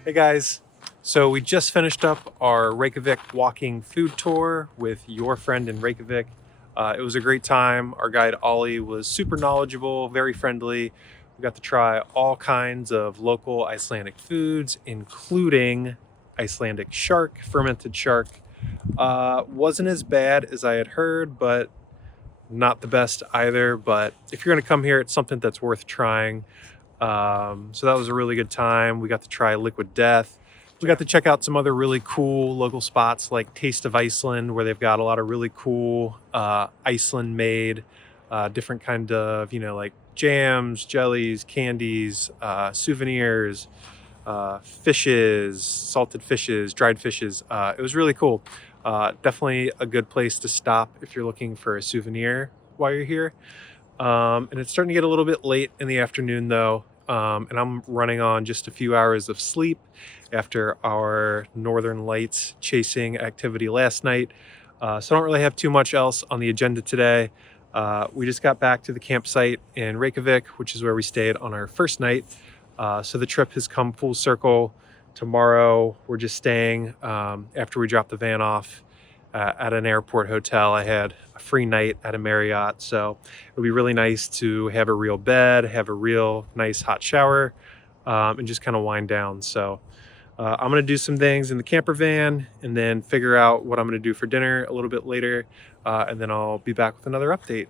Hey guys, so we just finished up our Reykjavik walking food tour with your friend in Reykjavik. It was a great time. Our guide Ollie was super knowledgeable, very friendly. We got to try all kinds of local Icelandic foods, including Icelandic shark, fermented shark. Wasn't as bad as I had heard, but not the best either. But if you're gonna come here, it's something that's worth trying. So that was a really good time. We got to try Liquid Death. We got to check out some other really cool local spots like Taste of Iceland, where they've got a lot of really cool Iceland made, different kind of, like jams, jellies, candies, souvenirs, fishes, salted fishes, dried fishes. It was really cool. Definitely a good place to stop if you're looking for a souvenir while you're here. And it's starting to get a little bit late in the afternoon though. And I'm running on just a few hours of sleep after our Northern Lights chasing activity last night. So I don't really have too much else on the agenda today. We just got back to the campsite in Reykjavik, which is where we stayed on our first night. So the trip has come full circle. Tomorrow we're just staying after we drop the van off at an airport hotel. I had a free night at a Marriott, so it would be really nice to have a real bed, have a real nice hot shower, and just kind of wind down. So I'm gonna do some things in the camper van and then figure out what I'm gonna do for dinner a little bit later, and then I'll be back with another update.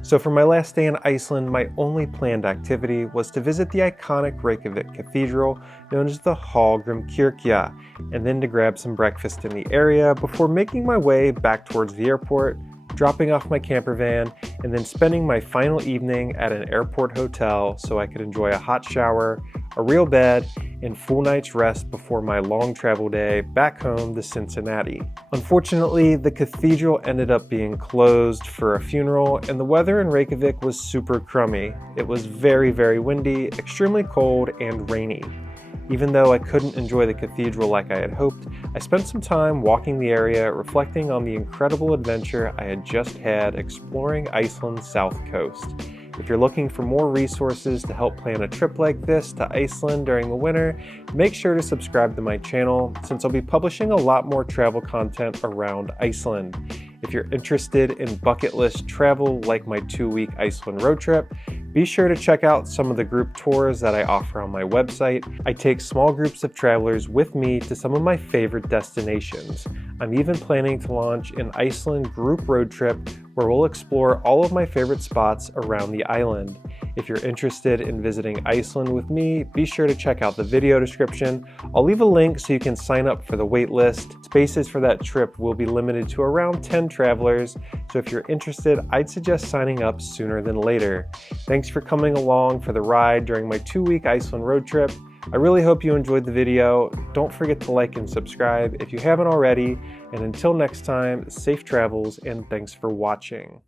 So for my last day in Iceland, my only planned activity was to visit the iconic Reykjavik cathedral known as the Hallgrímskirkja, and then to grab some breakfast in the area before making my way back towards the airport, dropping off my camper van, and then spending my final evening at an airport hotel so I could enjoy a hot shower, a real bed, and full night's rest before my long travel day back home to Cincinnati. Unfortunately, the cathedral ended up being closed for a funeral, and the weather in Reykjavik was super crummy. It was very, very windy, extremely cold, and rainy. Even though I couldn't enjoy the cathedral like I had hoped, I spent some time walking the area, reflecting on the incredible adventure I had just had exploring Iceland's South Coast. If you're looking for more resources to help plan a trip like this to Iceland during the winter, make sure to subscribe to my channel since I'll be publishing a lot more travel content around Iceland. If you're interested in bucket list travel like my 2-week Iceland road trip, be sure to check out some of the group tours that I offer on my website. I take small groups of travelers with me to some of my favorite destinations. I'm even planning to launch an Iceland group road trip where we'll explore all of my favorite spots around the island. If you're interested in visiting Iceland with me, be sure to check out the video description. I'll leave a link so you can sign up for the wait list. Spaces for that trip will be limited to around 10 travelers, so if you're interested, I'd suggest signing up sooner than later. Thanks for coming along for the ride during my 2-week Iceland road trip. I really hope you enjoyed the video. Don't forget to like and subscribe if you haven't already. And until next time, safe travels and thanks for watching.